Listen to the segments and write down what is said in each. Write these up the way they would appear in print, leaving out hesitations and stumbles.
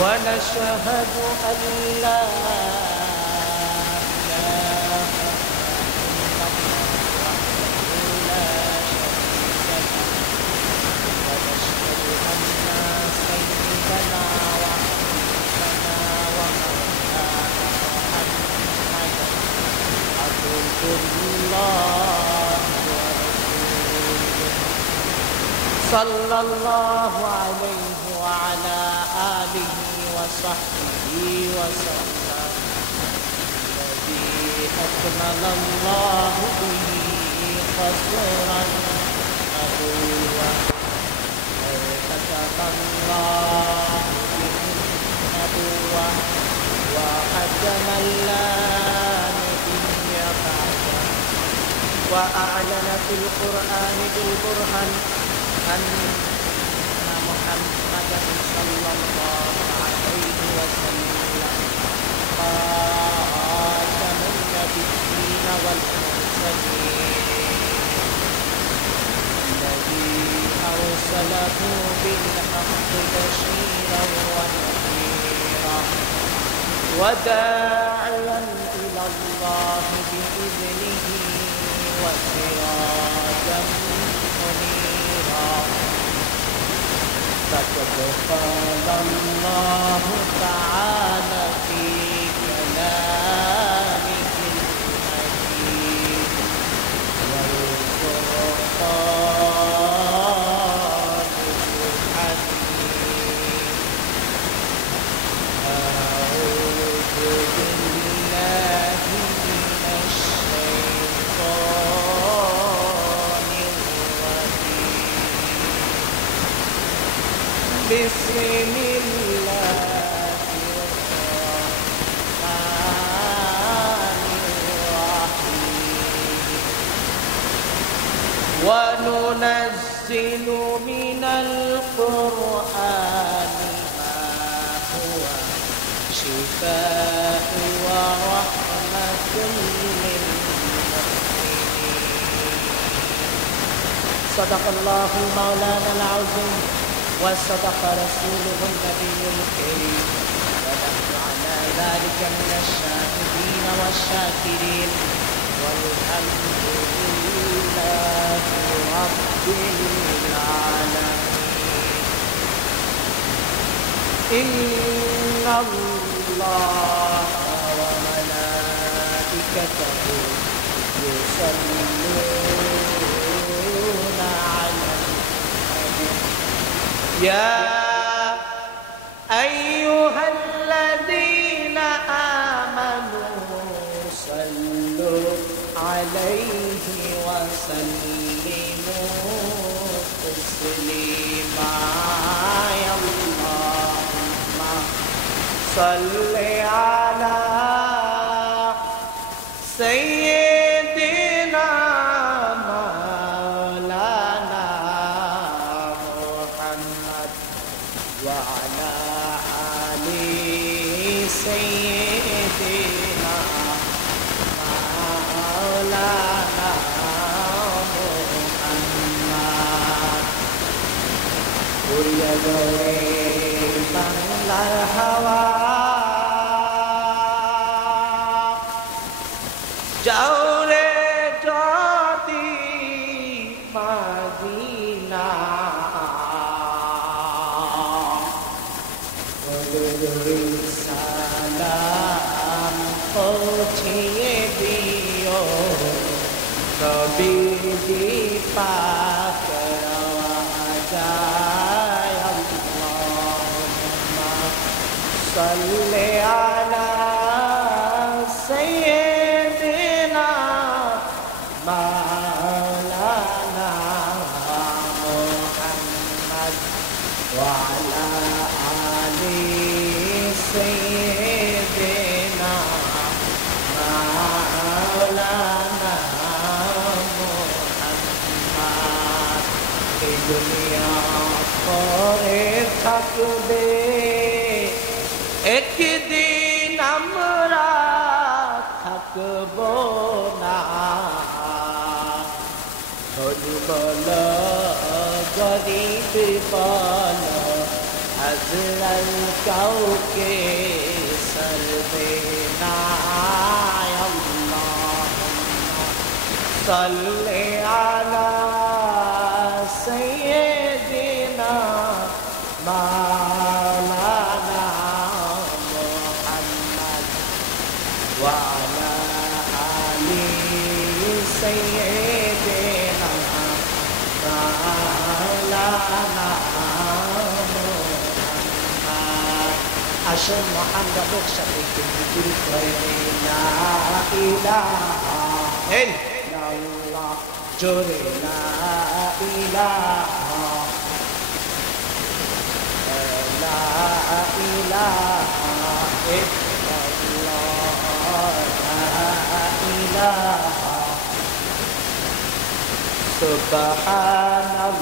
ونشهد أن لا إله إلا الله وحده لا شريك له ونشهد أن سيدنا وحبيبنا ومولانا محمدا عبد الله ورسوله صلى الله عليه وعلى آله وصحبه وسلم الذي أكمل الله به قصرا نبوة وختم الله به النبوة وختم لا نبي بعده وأعلن في القرآن بالبرهان أن محمدا صلى الله عليه وسلم خاتم النبيين والمرسلين الذي أرسله بالحق بشيرا ونذيرا وداعيا إلى الله بإذنه وسراجا منيرا فقد قال الله تعالى في كلامه المجيد والفرقان الحميد أعوذ بالله من الشيطان الرجيم بسم الله الرحمن الرحيم وننزل من القرآن ما هو شفاء ورحمة للمؤمنين صدق الله مولانا العظيم وصدق رسوله النبي الكريم ونحن على ذلك من الشاهدين والشاكرين والحمد لله رب العالمين إن الله وملائكته يصلون على يا أيها الذين آمنوا صلوا عليه وسلموا تسليما يا اللهم صل على سيدنا وعلى آل سيدنا مولانا محمد ويا من لا الهوى جوري جاتي مدينة salam পৌঁছিয়ে দিও নবী পাক আওয়াজায় আল্লাহুম্মা সাল্লি আলা সাইয়্যিদিনা মাওলানা মুহাম্মদ ওয়া আলা আলি سيدنا مولانا محمد দুনিয়া পরে থাকবে একদিন আমরা থাকব না ধনী বল গরিব বল আজরাইল কাউকে সরবে না আল্লাহুম্মা সাল্লি আলা সাইয়্যিদিনা মাওলানা মুহাম্মদ ওয়া আলা আলি সাইয়্যিদিনা মাওলানা আসুন মহান রবের সাথে জিকির করে লা ইলাহা ইল্লাল্লাহ জোরে লা ইলাহা লা ইলাহা ইল্লাল্লাহ লা ইলাহা সুবহানাল্লাহ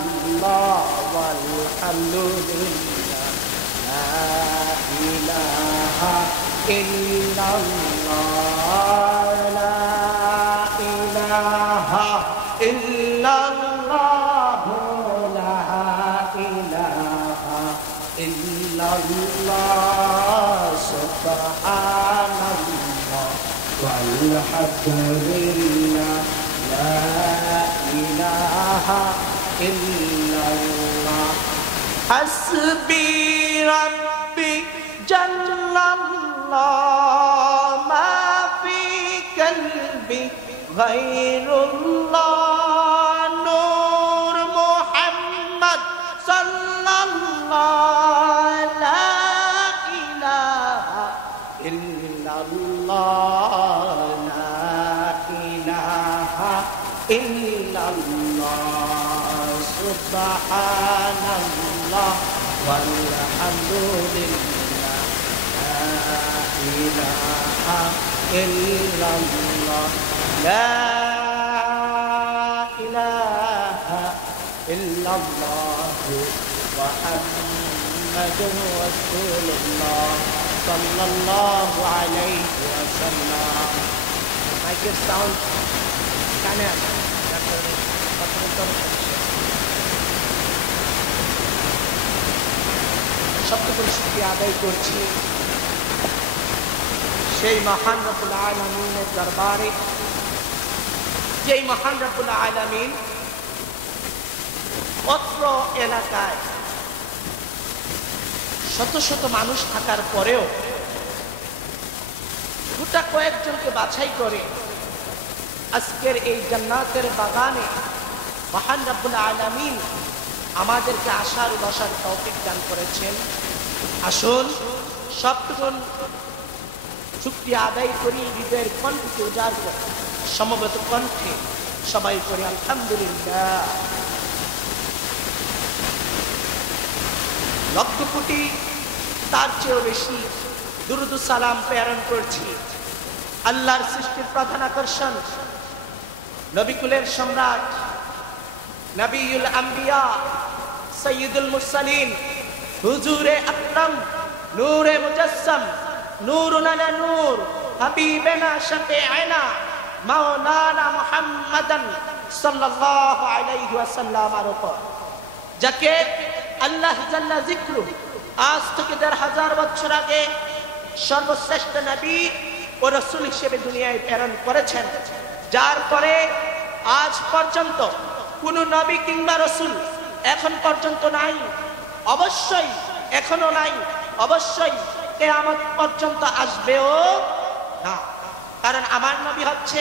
ওয়ালহামদুলিল্লাহ লা ইলাহা ইল্লাল্লাহ লা ইলাহা ইল্লাল্লাহ লা ইলাহা ইল্লাল্লাহ সুবহানাল্লাহ ওয়ালহামদুলিল্লাহ লা ইলাহা ইল্লাল্লাহ হাসবি রাব্বি জাল্লাল্লাহ মা ফি কলবি গায়রুল্লাহ নূর মুহাম্মদ সাল্লাল্লাহ লা ইলাহা ইল্লাল্লাহ লা ইলাহা ইল্লাল্লাহ সুবহানাল্লাহ walhamdulillah la ilaha illallah la ilaha illallah muhammadur rasulullah sallallahu alaihi wasallam mic sound কানে আসে সবটুকু শুকরিয়া আদায় করছি সেই মহান রব্বুল আলামিনের দরবারে, যেই মহান রব্বুল আলামিন অত্র এলাকায় শত শত মানুষ থাকার পরেও গোটা কয়েকজনকে বাছাই করে আজকের এই জান্নাতের বাগানে মহান রব্বুল আলামিন আমাদেরকে আসার বসার তৌফিক দান করেছেন। আসুন সবটুকুন শুকরিয়া আদায় করি, হৃদয়ের কণ্ঠকে উজাড় করে সমবেত কণ্ঠে সবাই করি আলহামদুলিল্লাহ। লক্ষ কোটি তার চেয়েও বেশি দুরুদ ও সালাম প্রেরণ করছি আল্লাহর সৃষ্টির প্রধান আকর্ষণ, নবিকুলের সম্রাট, নবিউল আম্বিয়া, সৈয়দুল মুরসালিন, হুজুরে আকরাম, নূরে মুজাসসাম, নূরুন আলা নূর, হাবিবানা শাফিআনা মাওলানা মুহাম্মাদান সাল্লাল্লাহু আলাইহি ওয়াসাল্লামের উপর, যাকে আল্লাহ জাল্লা যিকরু আজ থেকে ১৫০০ বছর আগে সর্বশ্রেষ্ঠ নবী ও রাসূল হিসেবে দুনিয়ায় প্রেরণ করেছেন, যার পরে আজ পর্যন্ত কোন নবী কিংবা রাসূল এখন পর্যন্ত নাই, অবশ্যই এখনো নাই, অবশ্যই কিয়ামত পর্যন্ত আসবেও না। কারণ আমার নবী হচ্ছে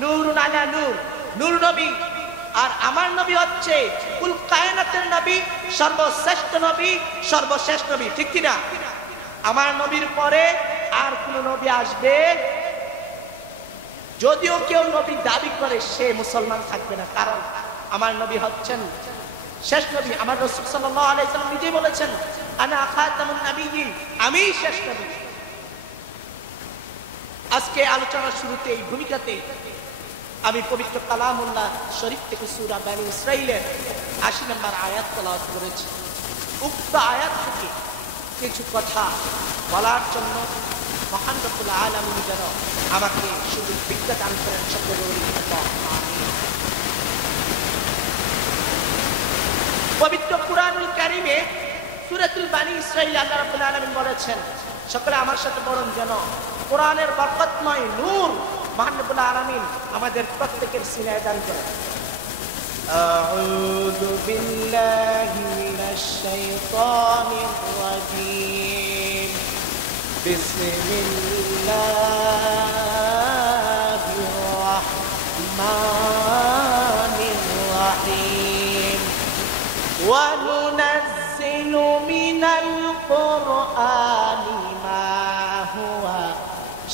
নূরুন আলা নূর, নূর নবী, আর আমার নবী হচ্ছে কুল কায়নাতের নবী, সর্বশ্রেষ্ঠ নবী, সর্বশেষ নবী, ঠিক কি না? আমার নবীর পরে আর কোন নবী আসবে, যদিও কেউ নবী দাবি করে, সে মুসলমান থাকবে না। কারণ আমার নবী হচ্ছেন শেষ নবী। আমার রাসূল সাল্লাল্লাহু আলাইহি ওয়াসাল্লাম নিজেই বলেছেন, আনা খাতামুন নাবিয়্যিন, আমি শেষ নবী। আজকে আলোচনার শুরুতে এই ভূমিকাতে আমি পবিত্র কালামুল্লাহ শরীফ থেকে সূরা বনী ইসরাঈলের ৮০ নম্বর আয়াত তেলাওয়াত করেছি। উক্ত আয়াত থেকে কিছু কথা বলার জন্য মহান রব্বুল আলামিন যেন আমাকে শুধু বিদ্যা দান করেন। সকলে বলি আমিন। পবিত্র কুরআনুল কারীমে সূরা সূরাতুল বানী ইসরাঈল আল্লাহ রাব্বুল আলামিন বলেছেন, সকলে আমার সাথে পড়ুন যেন কোরআনের বরকতময় নূর মহান রব্বুল আলামিন আমাদের প্রত্যেকের সিনায় দান করেন। আউযু বিল্লাহি মিনাশ শাইতানির রাজীম। বিসমিল্লাহির রাহমানির রাহিম। ওয়া নুনাজ্জিলু মিনাল কুরআনি মা হুয়া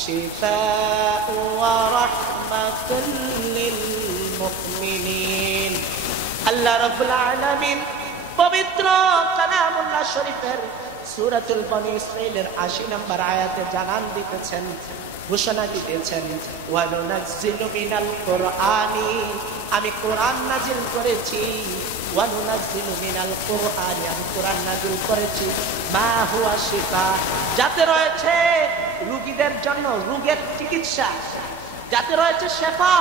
শিফাa'un ওয়া রাহমাতুল লিল মুমিনিন। আল্লাহ রাব্বুল আলামিন পবিত্র কালামুল্লাহ শরীফের সূরাতুল বনী ইসরাঈলের ৮০ নম্বর আয়াতে জানান দিতেছেন, ঘোষণা দিতেছেন, ওয়া নুনাজ্জিলু মিনাল কুরআনি, আমি কোরআন নাযিল করেছি, ওয়া নুনাজ্জিলু মিনাল কুরআনি, আমি কোরআন নাযিল করেছি, মা হুয়া শিফা, যাতে রয়েছে রোগীদের জন্য রোগের চিকিৎসা, যাতে রয়েছে শেফা,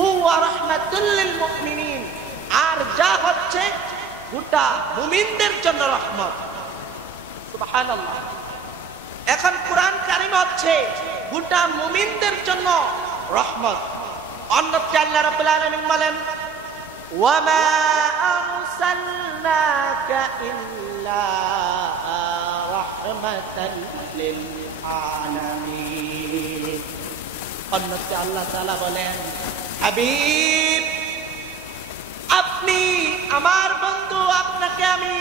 ওয়া রাহমাতুল লিল মুমিনিন, আর যা হচ্ছে গোটা মুমিনদের জন্য রহমত। সুবহানাল্লাহ। এখন কোরআন কারীম হচ্ছে গোটা মুমিনদের জন্য রহমত। অন্যত্র আল্লাহ রাব্বুল আলামিন বলেন, ওয়া মা আরসালনাকা ইল্লা রাহমাতাল লিল আলামিন। অন্যত্র আল্লাহ তাআলা বলেন, হাবিব আপনি আমার বন্ধু, আপনাকে আমি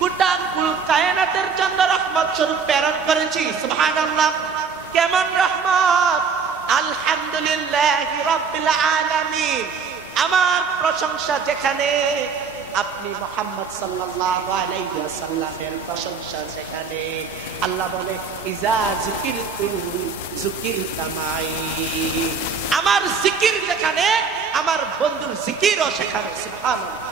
গোটা কুল কায়নাতের জন্য রহমত স্বরূপ প্রেরণ করেছি। সুবহানাল্লাহ। কেমন রহমত? আলহামদুলিল্লাহি রাব্বিল আলামিন, আমার প্রশংসা যেখানে, আপনি মুহাম্মদ সাল্লাল্লাহু আলাইহি ওয়াসাল্লামের প্রশংসা সেখানে। আল্লাহ বলে, ইজা যিকিরতু যিকিরতা মাই, আমার জিকির যেখানে, আমার বন্ধুর জিকিরও সেখানে। সুবহানাল্লাহ।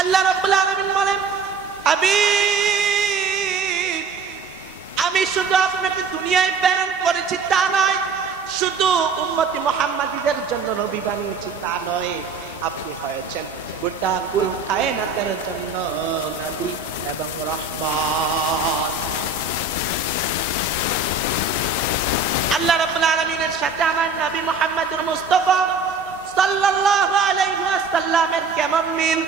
আল্লাহ রাব্বুল আলামিন বলেন, হাবিব আমি শুধু আপনাকে দুনিয়ায় প্রেরণ করেছি তা নয়, শুধু উম্মতি মুহাম্মাদীদের জন্য নবী বানিয়েছি তা নয়, আপনি হয়েছেন গোটা কুল কায়নাতের জন্য নবী এবং রহমত। আল্লাহ রাব্বুল আলামিনের সাথে আমার নবী মুহাম্মদুর মুস্তাফা সাল্লাল্লাহু আলাইহি ওয়াসাল্লামের কেমন মিল!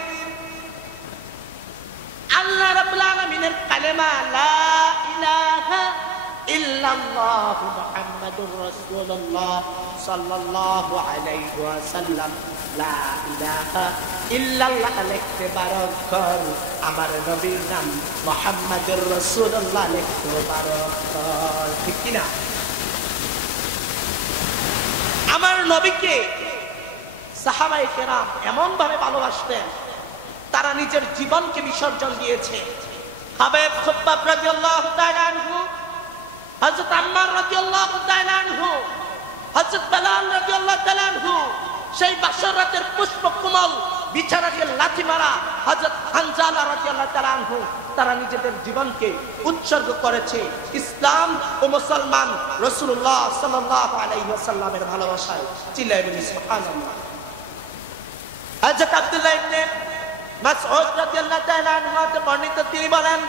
আল্লাহ রাব্বুল আলামিনের কালেমা লা ইলাহা ইল্লাল্লাহ মুহাম্মাদুর রাসূলুল্লাহ সাল্লাল্লাহু আলাইহি ওয়াসাল্লাম, লা ইলাহা ইল্লাল্লাহ লিখতে 12 অক্ষর, আমার নবীর নাম মুহাম্মাদুর রাসূলুল্লাহ লিখতে 12 অক্ষর। ঠিক কি না? আমার নবীকে সাহাবায়ে কেরাম এমন ভাবে ভালোবাসতেন, তারা নিজের জীবনকে বিসর্জন দিয়েছে। হাবিব খুব্বাব রাদিয়াল্লাহু তাআলা আনহু, হযরত আম্মার রাদিয়াল্লাহু তাআলা আনহু, হযরত বেলাল রাদিয়াল্লাহু তাআলা আনহু, সেই বাসরাতের পুষ্পকমল বিছানাকে লাথি মারা হযরত হানজালা রাদিয়াল্লাহু তাআলা আনহু, তারা নিজেদের জীবনকে উৎসর্গ করেছে ইসলাম ও মুসলমান রাসূলুল্লাহ সাল্লাল্লাহু আলাইহি ওয়াসাল্লামের ভালোবাসায়। চিল্লায়ে বলি সুবহানাল্লাহ। হযরত আব্দুল্লাহ ইবনে মাসউদ রাদিয়াল্লাহু তাআলা আনহু বর্ণিত, তিনি বলেন,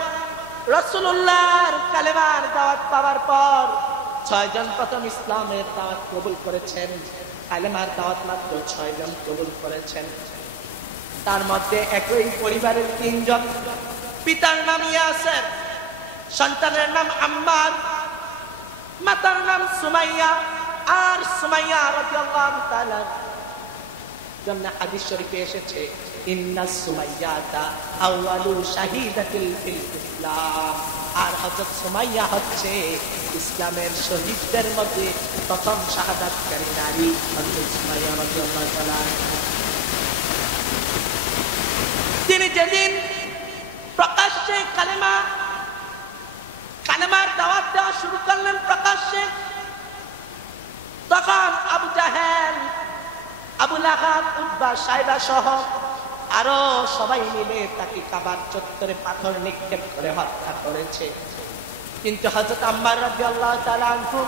রাসূলুল্লাহর কালেমার দাওয়াত পাওয়ার পর 6 জন প্রথম ইসলামের দাওয়াত কবুল করেছেন। কালেমার দাওয়াত মাত্র 6 জন কবুল করেছেন। তার মধ্যে একই পরিবারের 3 জন। পিতার নাম ইয়াসির, সন্তানের নাম আম্মার, মাতার নাম সুমাইয়া। আর সুমাইয়া রাদিয়াল্লাহু তাআলা জন্য হাদিস শরীফে এসেছে, ইন্নাস সুমাইয়াতা আউয়ালু শাহীদাতিল ফিল ইসলাম, আর হযরত সুমাইয়া হচ্ছে ইসলামের শহীদদের মধ্যে প্রথম শাহাদাতকারী নারী। হযরত সুমাইয়া রাদিয়াল্লাহু তাআলা তিনি যেদিন প্রকাশ্যে কালেমার দাওয়াত দেওয়া শুরু করলেন প্রকাশ্যে, তখন আবু জাহেল, আবু লাহাব, উতবা, সাইবা সহ আরো সবাই মিলে তাকে কাবার চত্বরে পাথর নিক্ষেপ করে হত্যা করেছে। কিন্তু হযরত আম্মার রাদিয়াল্লাহু তাআলা আনহু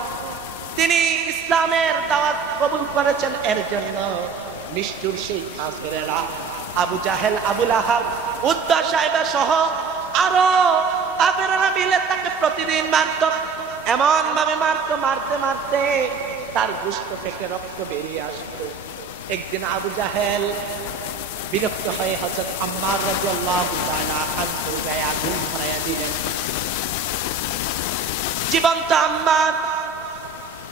তিনি ইসলামের দাওয়াত কবুল করেছেন, এর জন্য নিষ্ঠুর সেই কাফেরেরা আবু জাহেল, আবুল আহাব, উদ্বা সাহেবা সহ আরো কাফেরেরা মিলে তাকে প্রতিদিন মারত। এমন ভাবে মারত, মারতে মারতে তার গোশত থেকে রক্ত বেরিয়ে আসতো। একদিন আবু জাহেল বিরক্ত হয়ে হযরত আম্মার রাদিয়াল্লাহু তাআলা আনহুর গায়ে আগুন ধরাইয়া দিলেন। জীবন্ত আম্মার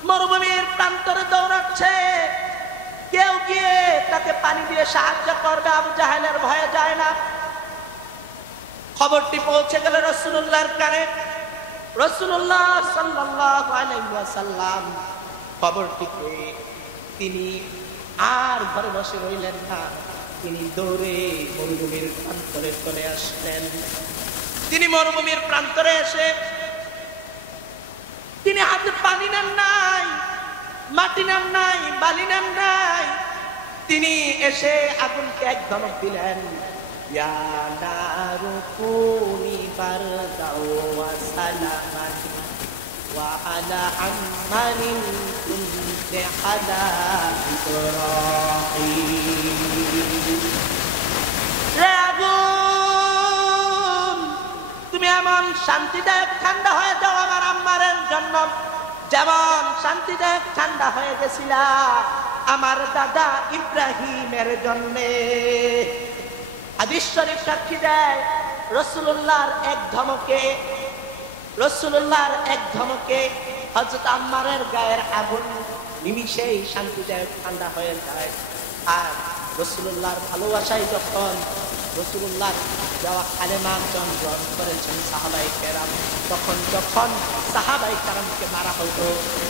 মরুভূমির প্রান্তরে দৌড়াচ্ছে, কেউ গিয়ে তাকে পানি দিয়ে সাহায্য করবে, আবু জাহেলের ভয়ে যায় না। খবরটি পৌঁছে গেল রাসূলুল্লাহর কানে। রাসূলুল্লাহ সাল্লাল্লাহু আলাইহি ওয়াসাল্লাম খবরটি পেয়ে তিনি আর ঘরে বসে রইলেন না, তিনি দৌড়ে মরুভূমির প্রান্তরে চলে আসলেন। তিনি মরুভূমির প্রান্তরে এসে তিনি হাতে পানি নেন নাই, মাটি নেন নাই, বালি নেন নাই। তিনি এসে আগুনকে এক ধমক দিলেন, ইয়া নারু কুনি বারদাও ওয়া সালামান ওয়া আলা আম্মারিন কুনতি আলা ইব্রাহিম। রে আগুন, তুমি এমন শান্তিদায়ক ঠান্ডা হয়ে যাও আমার আম্মারের জন্য, যেমন শান্তিদায়ক ঠান্ডা হয়ে গেছিলা আমার দাদা ইব্রাহিমের জন্য। হাদিস শরীফ সাক্ষী দেয় রাসূলুল্লাহর এক ধমকে হযরত আম্মারের গায়ের আগুন নিমিষেই শান্তিদায়ক ঠান্ডা হয়ে যায়। আর রাসূলুল্লাহর ভালোবাসায় যখন রাসূলুল্লাহর দেওয়া কালেমা গ্রহণ করেছেন সাহাবায়ে কেরাম, তখন যখন সাহাবায়ে কেরামকে মারা হতো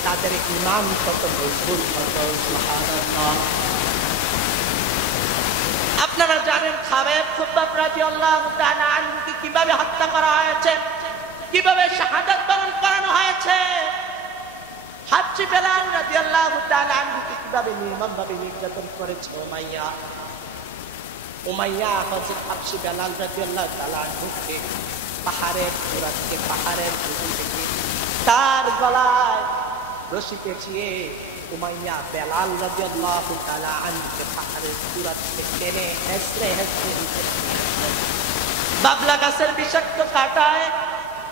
তাদের ঈমান কত মজবুত হতো। সুবহানাল্লাহ। আপনারা জানেন খাবাব খুব্বাব রাদিয়াল্লাহু তাআলা আনহুকে কিভাবে হত্যা করা হয়েছে, কিভাবে শাহাদাত বরণ করানো হয়েছে। হাবশী বেলাল রাদিয়াল্লাহু তাআলা আনহুকে কিভাবে নির্মমভাবে নির্যাতন করেছে উমাইয়া হযরত হাবশী বেলাল রাদিয়াল্লাহু তাআলা আনহুকে পাহাড়ের চূড়া থেকে, পাহাড়ের উপর থেকে তার গলায় রশি পেঁচিয়ে উমাইয়া বেলাল রাদিয়াল্লাহু তাআলা আনহুকে পাহাড়ের চূড়া থেকে টেনে হেঁচড়ে বাবলা গাছের বিষাক্ত কাঁটায়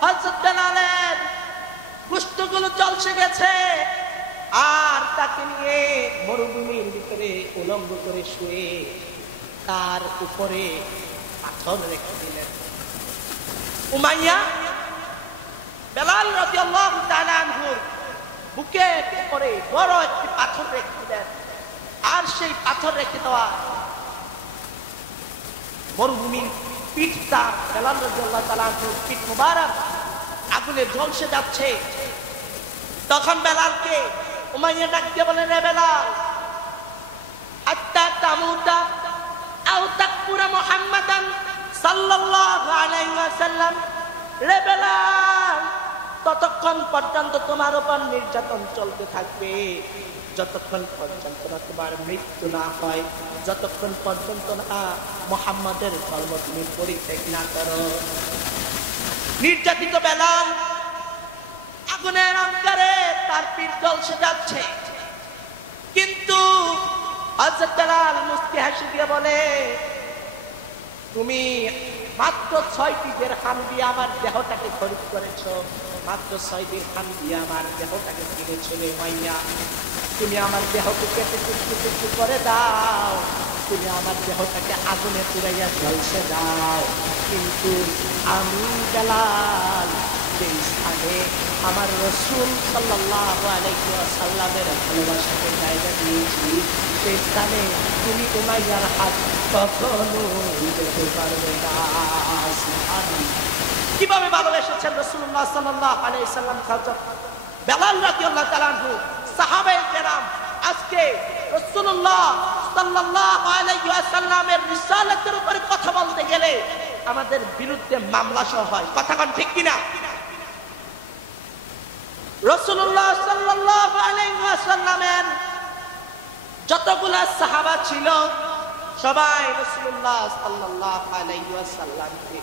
হযরত বেলালের গোশতগুলো চলছে গেছে। আর তাকে নিয়ে মরুভূমির ভিতরে উলঙ্গ করে শুয়ে তার উপরে পাথর রেখে দিলেন। উমাইয়া বেলাল রাদিয়াল্লাহু তাআলা আনহুর বুকের উপরে বড় একটি পাথর রেখে দিলেন। আর সেই পাথর রেখে দেওয়া মরুভূমির পিঠটা বেলাল রাদিয়াল্লাহু তাআলা আনহুর পিঠ মুবারক আগুনে ঝলসে যাচ্ছে। তখন বেলালকে উমাইয়া ডাক দিয়ে বলেন, রে বেলাল, আত্তা তামুতা আও তাকফুরা মুহাম্মাদান সাল্লাল্লাহু আলাইহি ওয়াসাল্লাম। রে বেলাল, ততক্ষণ পর্যন্ত তোমার উপর নির্যাতন চলতে থাকবে, যতক্ষণ পর্যন্ত না তোমার মৃত্যু না হয়, যতক্ষণ পর্যন্ত না মুহাম্মাদের ধর্ম তুমি পরিত্যাগ না করো। নির্যাতিত বেলাল আগুনের অঙ্গারে তার পিঠ ঝলসে যাচ্ছে, কিন্তু হযরত বেলাল মুস্কি হাসি দিয়ে বলে, তুমি মাত্র 6টি দিরহাম দিয়ে আমার দেহটাকে খরিদ করেছো, মাত্র 6 দিরহাম দিয়ে আমার দেহটাকে কিনেছো রে মাইয়া। তুমি আমার দেহকে কেটে টুকরো টুকরো করে দাও, তুমি আমার দেহটাকে আগুনে পুড়াইয়া ঝলসে দাও, কিন্তু আমি বেলাল যেই স্থানে আমার রাসূল সাল্লাল্লাহু আলাইহি ওয়াসাল্লামের ভালোবাসাকে জায়গা দিয়েছি, সেই স্থানে তুমি উমাইয়ার হাত কখনো দিতে পারবে না। কিভাবে ভালোবেসেছেন রাসূলুল্লাহ সাল্লাল্লাহু আলাইহি ওয়াসাল্লাম বেলাল রাদিয়াল্লাহু তাআলা আনহু। সাহাবায়ে কেরাম আজকে রাসূলুল্লাহ সাল্লাল্লাহু আলাইহি ওয়াসাল্লামের রিসালাতের উপরে কথা বলতে গেলে আমাদের বিরুদ্ধে মামলা সহ হয়। কথা কোন ঠিক কিনা? রাসূলুল্লাহ সাল্লাল্লাহু আলাইহি ওয়াসাল্লামের যতগুলা সাহাবা ছিল সবাই রাসূলুল্লাহ সাল্লাল্লাহু আলাইহি ওয়াসাল্লামকে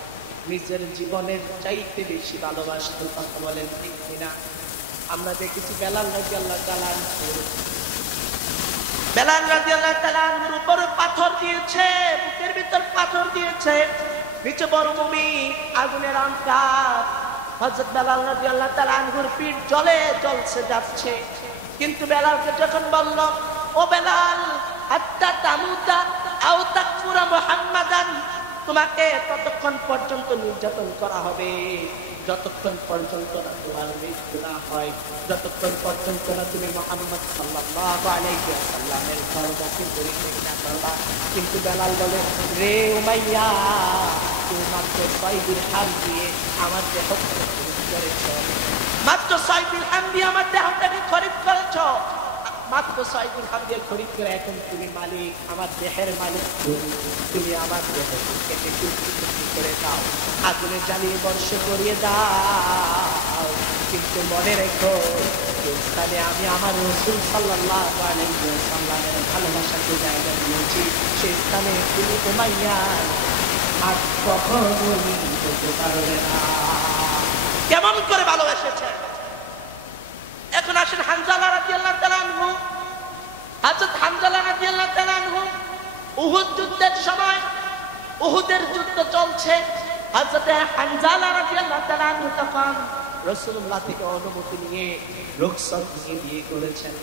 নিজের জীবনের চাইতে বেশি ভালোবাসতেন। কথা বলেন ঠিক কিনা? আমরা দেখেছি বেলাল রাদিয়াল্লাহু তাআলা বেলাল রাদিয়াল্লাহু তাআলা আনহুর উপর পাথর দিয়েছে, বুকের ভিতর পাথর দিয়েছে, নিচে মরুভূমি, আগুনের অন্ধকার। হযরত বেলাল রাদিয়াল্লাহু তাআলা আনহুর পিঠ জ্বলছে যাচ্ছে। কিন্তু বেলালকে যখন বলল, ও বেলাল, হাত্তা তামুতা আও তাকফুরা মুহাম্মাদান, তোমাকে ততক্ষণ পর্যন্ত নির্যাতন করা হবে যতক্ষণ পর্যন্ত না তোমার মৃত্যু না হয়, যতক্ষণ পর্যন্ত না তুমি মুহাম্মদ সাল্লাল্লাহু আলাইহি ওয়াসাল্লামের ধর্মকে পরিত্যাগ না করবা। কিন্তু বেলাল বলে, রে উমাইয়া, তুমি মাত্র 6 দিরহাম দিয়ে আমার দেহ খরিদ করেছ, মাত্র 6 দিরহাম দিয়ে আমার দেহটাকে খরিদ করেছ, মাত্র 6 দিরহাম দিয়ে খরিদ করে এখন তুমি মালিক, আমার দেহের মালিক তুমি আমার দেহকে কেটে টুকরো করে দাও, আগুনে জ্বালিয়ে বর্ষ করিয়ে দাও। কিন্তু মনে রেখো, যে স্থানে আমি আমার রাসূল সাল্লাল্লাহু আলাইহি ওয়াসাল্লামের ভালোবাসাকে জায়গা দিয়েছি, সেই স্থানে তুমি উমাইয়া আর কখনোই যেতে পারবে না। কেমন করে ভালোবেসেছে। এখন আসেন হানজালা রাদিয়াল্লাহু তাআলা আনহু। হযরত হানজালা রাদিয়াল্লাহু তাআলা আনহু উহুদ যুদ্ধের সময়, উহুদের যুদ্ধ চলছে, হযরত হানজালা রাদিয়াল্লাহু তাআলা আনহু তখন রাসূলুল্লাহ থেকে অনুমতি নিয়ে রুখসত নিয়ে বিয়ে করেছেন।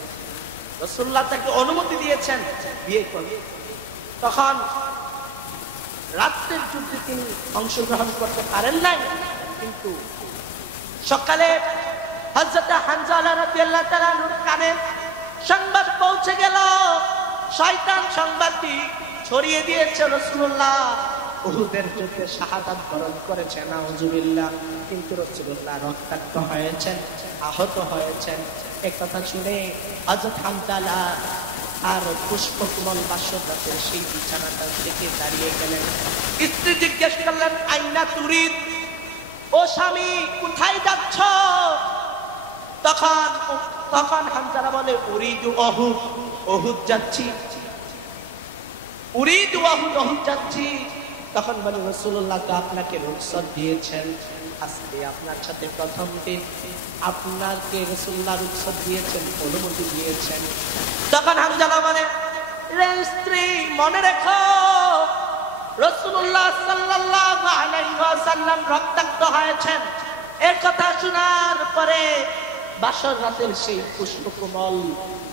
রাসূলুল্লাহ তাকে অনুমতি দিয়েছেন বিয়ে করতে। তখন রাতের যুদ্ধে তিনি অংশগ্রহণ করতে পারেন নাই, কিন্তু সকালে হযরত হানজালা রাদিয়াল্লাহু তাআলা আনহুর কানে সংবাদ পৌঁছে গেল। শয়তান সংবাদটি ছড়িয়ে দিয়েছে রাসূলুল্লাহ উহুদের যুদ্ধে শাহাদাত বরণ করেছেন, নাউজুবিল্লাহ। কিন্তু রাসূলুল্লাহ রক্তাক্ত হয়েছেন, আহত হয়েছেন। এই কথা শুনে হযরত হানজালা আর পুষ্পকমল বাসর রাতের সেই বিছানাটা থেকে দাঁড়িয়ে গেলেন। স্ত্রী জিজ্ঞেস করলেন, আইনা তুরিদ, ও স্বামী কোথায় যাচ্ছ? তখন হানজালা বলে, উরিদু উহুদ, উহুদ যাচ্ছি, উরিদু উহুদ, উহুদ যাচ্ছি। তখন বলে, রাসূলুল্লাহ তো আপনাকে রুখসত দিয়েছেন, আজকে আপনার সাথে প্রথম দিন, আপনাকে রাসূলুল্লাহ রুখসত দিয়েছেন, অনুমতি দিয়েছেন। তখন হানজালা বলে, রে স্ত্রী, মনে রেখো, রাসূলুল্লাহ সাল্লাল্লাহু আলাইহি ওয়াসাল্লাম রক্তাক্ত হয়েছেন। এর কথা শোনার পরে বাসর রাতের সেই পুষ্পকমল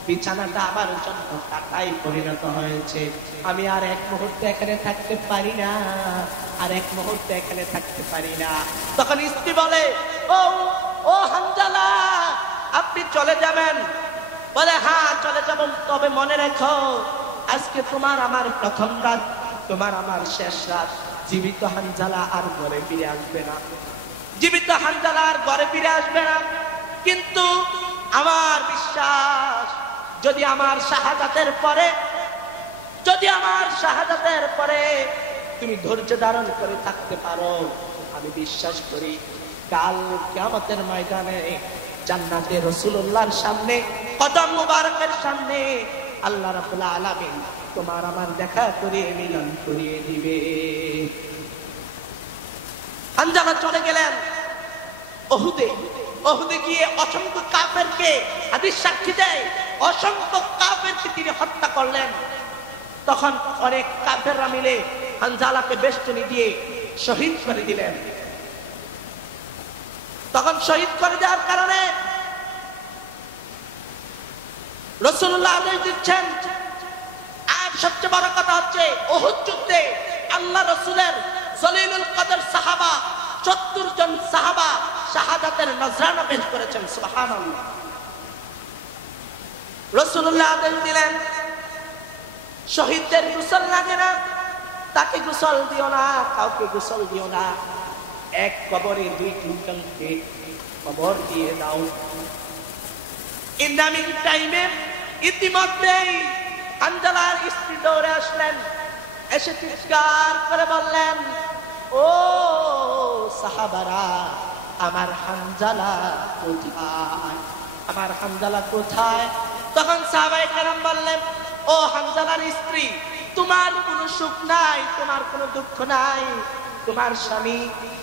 বিছানাটা আমার জন্য কাঁটায় পরিণত হয়েছে। আমি আর এক মুহূর্তে এখানে থাকতে পারি না, আর এক মুহূর্তে এখানে থাকতে পারি না। তখন স্ত্রী বলে, ও হানজালা, আপনি চলে যাবেন? বলে, হ্যাঁ চলে যাব, তবে মনে রেখো, আজকে তোমার আমার প্রথম রাত, তোমার আমার শেষ রাত। জীবিত হানজালা আর ঘরে ফিরে আসবে না, জীবিত হানজালা আর ঘরে ফিরে আসবে না। কিন্তু আমার বিশ্বাস, যদি আমার শাহাদাতের পরে তুমি ধৈর্য ধারণ করে থাকতে পারো, আমি বিশ্বাস করি কাল কিয়ামতের ময়দানে জান্নাতে রাসূলুল্লাহর সামনে, কদম মুবারকের সামনে আল্লাহ রাব্বুল আলামিন তোমার আমার দেখা করে মিলন করিয়ে দিবে। হানজালা চলে গেলেন উহুদে। উহুদে গিয়ে অসংখ্য কাফেরকে, হাদিস সাক্ষী দেয়, অসংখ্য কাফেরকে তিনি হত্যা করলেন। তখন অনেক কাফেররা মিলে হানজালাকে বেষ্টনী দিয়ে শহীদ করে দিলেন। তখন শহীদ করে দেওয়ার কারণে রাসূলুল্লাহ আদেশ দিচ্ছেন। আর সবচেয়ে বড় কথা হচ্ছে, উহুদ যুদ্ধে আল্লাহ রাসূলের জলিলুল কদর সাহাবা ৭০ জন সাহাবা শাহাদাতের নজরানা পেশ করেছেন। সুবহানাল্লাহ। রাসূলুল্লাহ আদেশ দিলেন, শহীদদের গোসল লাগে না, তাকে গোসল দিও না, কাউকে গোসল দিও না, এক কবরে ২ জনকে কবর দিয়ে দাও। ইনদামিন টাইমে ইতিমধ্যেই হানজালার স্ত্রী দৌড়ে আসলেন, এসে চিৎকার করে বললেন, ও সাহাবারা, আমার হানজালা কোথায়, আমার হানজালা কোথায়? তখন সাহাবায়ে কেরাম বললেন, ও হানজালার স্ত্রী, তোমার কোনো সুখ নাই, তোমার কোনো দুঃখ নাই, তোমার স্বামী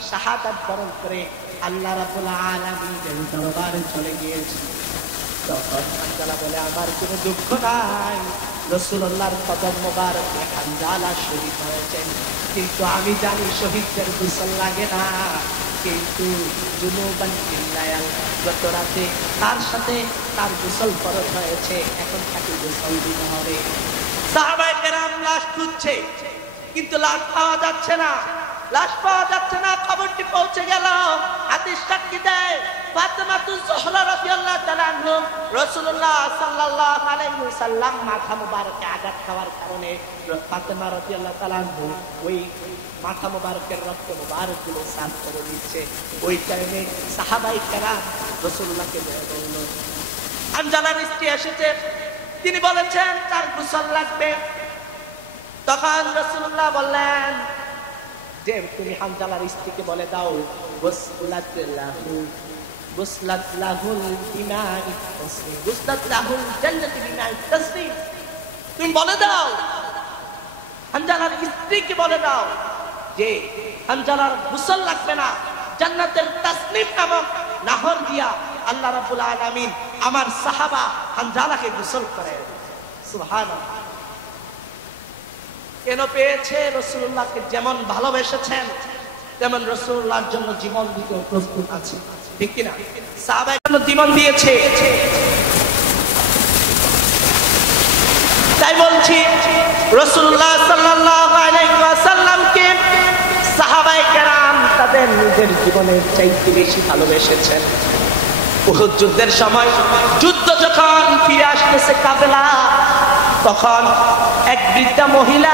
শাহাদাত বরণ করে আল্লাহ রাব্বুল আলামিনের দরবারে চলে গিয়েছে। তখন হানজালা বলে, আমার কোনো দুঃখ নাই, রাসূলুল্লাহর কদম মোবারকে হানজালা শহীদ হয়েছেন। কিন্তু আমি জানি শহীদদের গোসল লাগে না, কিন্তু জুনুবান ইল্লায়াল গত রাতে তার সাথে তার গোসল ফরজ হয়েছে, এখন তাকে গোসল দিতে হবে। সাহাবায়ে কেরাম লাশ খুঁজছে, কিন্তু লাশ পাওয়া যাচ্ছে না, লাশ পাওয়া যাচ্ছে না। খবরটি পৌঁছে গেল, হাদিস সাক্ষী দেয় ফাতেমাতুজ জোহরা রাদিয়াল্লাহু তাআলা আনহা রাসূলুল্লাহ সাল্লাল্লাহু আলাইহি ওয়াসাল্লাম মাথা মোবারকে আঘাত খাওয়ার কারণে ফাতেমা রাদিয়াল্লাহু তাআলা আনহা ওই মাথা মোবারকের রক্ত মোবারকগুলো সাফ করে দিচ্ছে। ওই টাইমে সাহাবায়ে কেরাম রাসূলুল্লাহকে বলল, হানজালার স্ত্রী এসেছে, তিনি বলেছেন তার গোসল লাগবে। তখন রাসূলুল্লাহ বললেন যে তুমি হানজালার স্ত্রীকে বলে দাও গুসলাত লাহুল বিমাই তাসনিম, গুসলাত লাহুল জান্নাতি বিমাই তাসনিম। তুমি বলে দাও, হানজালার স্ত্রীকে বলে দাও যে হানজালার গোসল লাগবে না, জান্নাতের তাসনিম নামক নাহর দিয়া আল্লাহ রাব্বুল আলামিন আমার সাহাবা হানজালাকে গোসল করে। সুবহানাল্লাহ। কেন পেয়েছে? রাসূলুল্লাহকে যেমন ভালোবেসেছেন তেমন রাসূলুল্লাহর জন্য জীবন দিতে প্রস্তুত আছে, ঠিক কি না? সাহাবায়ে কেরাম জীবন দিয়েছে। তাই বলছি রাসূলুল্লাহ সাল্লাল্লাহু আলাইহি ওয়াসাল্লামকে সাহাবায়ে কেরাম তাদের নিজের জীবনের চাইতে বেশি ভালোবেসেছেন। উহুদ যুদ্ধের সময় যুদ্ধ যখন ফিরে আসতেছে কাফেলা, তখন এক বৃদ্ধা মহিলা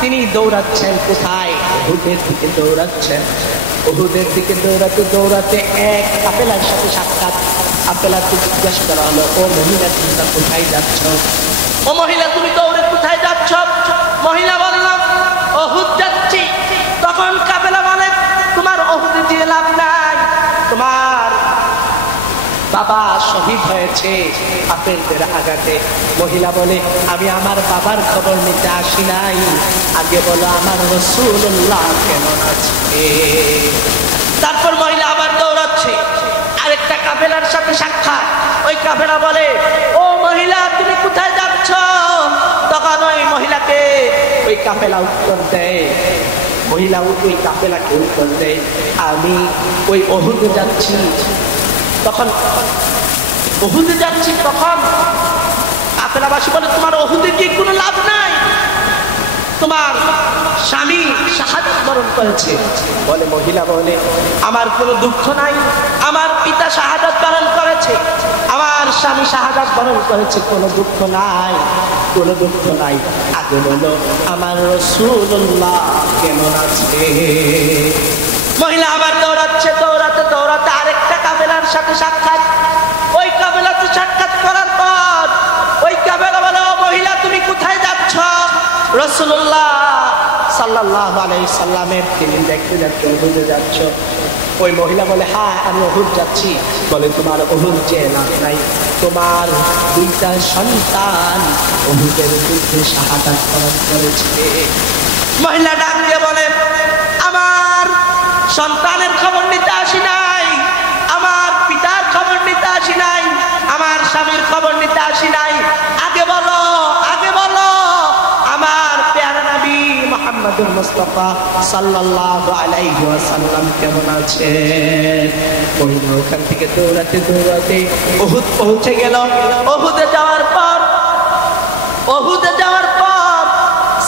তিনি দৌড়াচ্ছেন। কোথায়? উহুদের দিকে দৌড়াচ্ছেন। উহুদের দিকে দৌড়াতে দৌড়াতে এক কাফেলার সাথে সাক্ষাৎ। কাফেলাকে জিজ্ঞাসা করা হলো, ও মহিলা তোমরা কোথায় যাচ্ছ? ও মহিলা তুমি দৌড়ে কোথায় যাচ্ছ? মহিলা বললাম উহুদ যাচ্ছি। তখন কাফেলা বলে তোমার উহুদে যেয়ে লাভ নাই, তোমার বাবা শহীদ হয়েছে কাফেরদের আঘাতে। মহিলা বলে আমি আমার বাবার খবর নিতে আসি নাই, আগে বলো আমার রাসূলুল্লাহ কেমন আছে। তারপর মহিলা আবার দৌড়াচ্ছে, আরেকটা কাফেলার সাথে সাক্ষাৎ। ওই কাফেলা বলে ও মহিলা তুমি কোথায় যাচ্ছ? তখন ওই মহিলাকে ওই কাফেলা উত্তর দেয়, মহিলা ওই কাফেলাকে উত্তর দেয় আমি ওই উহুদে যাচ্ছি। তখন উহুদে যাচ্ছি। তখন কাফেলাবাসী বলে তোমার উহুদে গিয়ে কোনো লাভ নাই, তোমার স্বামী শাহাদাত বরণ করেছে। বলে মহিলা বলে আমার কোনো দুঃখ নাই, আমার পিতা শাহাদাত বরণ করেছে, আমার স্বামী শাহাদাত বরণ করেছে, কোনো দুঃখ নাই, কোনো দুঃখ নাই। আগে বলো আমার রাসূলুল্লাহ কেমন আছে। মহিলা আবার দৌড়াচ্ছে, দৌড়াতে দৌড়াতে আরেকটা কাফেলার সাথে সাক্ষাৎ। ওই কাফেলাতে সাক্ষাৎ করার পর ওই কাফেলা বলে ও মহিলা তুমি কোথায় যাচ্ছ? রাসূলুল্লাহ সাল্লাল্লাহু আলাইহি সাল্লামের তিনি দেখতে যাচ্ছ, উহুদে যাচ্ছ। ওই মহিলা বলে হ্যাঁ আমি উহুদ যাচ্ছি। বলে তোমার উহুদ যে লাভ নাই, তোমার দুইটা সন্তান উহুদের যুদ্ধে শাহাদাত বরণ করেছে। মহিলা ডাক দিয়ে বলে আমার সন্তানের খবর নিতে আসি নাই, আমার পিতার খবর নিতে আসি নাই, আমার স্বামীর খবর নিতে আসি নাই, আগে বলো, আগে বলো আমার প্যারা নবী মুহাম্মদুর মুস্তাফা সাল্লাল্লাহু আলাইহি ওয়াসাল্লাম কেমন আছেন। ওখান থেকে দৌড়াতে দৌড়াতে উহুদ পৌঁছে গেল। উহুদে যাওয়ার পর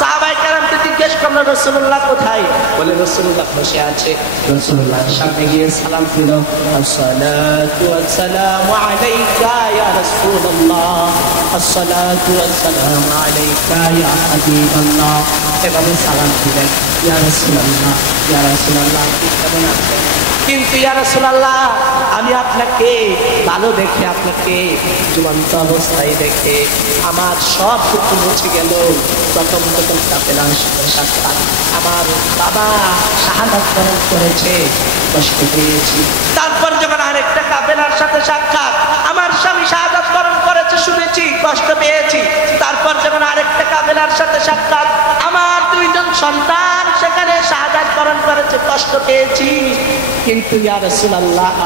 সাহাবায়ে কেরামকে জিজ্ঞেস করলো রাসূলুল্লাহ কোথায়? বলে রাসূলুল্লাহ বসে আছে। রাসূলুল্লাহর সামনে গিয়ে সালাম দিল, আসসালাতু ওয়াসসালামু আলাইকা ইয়া রাসূলুল্লাহ, আসসালাতু ওয়াসসালামু আলাইকা ইয়া হাবিবাল্লাহ। এভাবে সালাম দিলেন, ইয়া রাসূলুল্লাহ, ইয়া রাসূলুল্লাহ আপনি কেমন আছেন? কিন্তু ইয়া রাসূলুল্লাহ আমি আপনাকে ভালো দেখে, আপনাকে জীবন্ত অবস্থায় দেখে আমার সব দুঃখ মুছে গেল। প্রথম কাফেলার সাথে সাক্ষাৎ, আমার বাবা শাহাদাত বরণ করেছে, কষ্ট পেয়েছি। তারপর যখন আরেকটা কাফেলার সাথে সাক্ষাৎ, আমার স্বামী শাহাদাত বরণ করেছে শুনেছি, কষ্ট পেয়েছি। তারপর যখন আরেকটা কাফেলার সাথে সাক্ষাৎ, আমার দুইজন সন্তান সেখানে শাহাদাত বরণ করেছে কাছে কষ্ট পেয়েছি, কিন্তু ইয়া রাসূলুল্লাহ,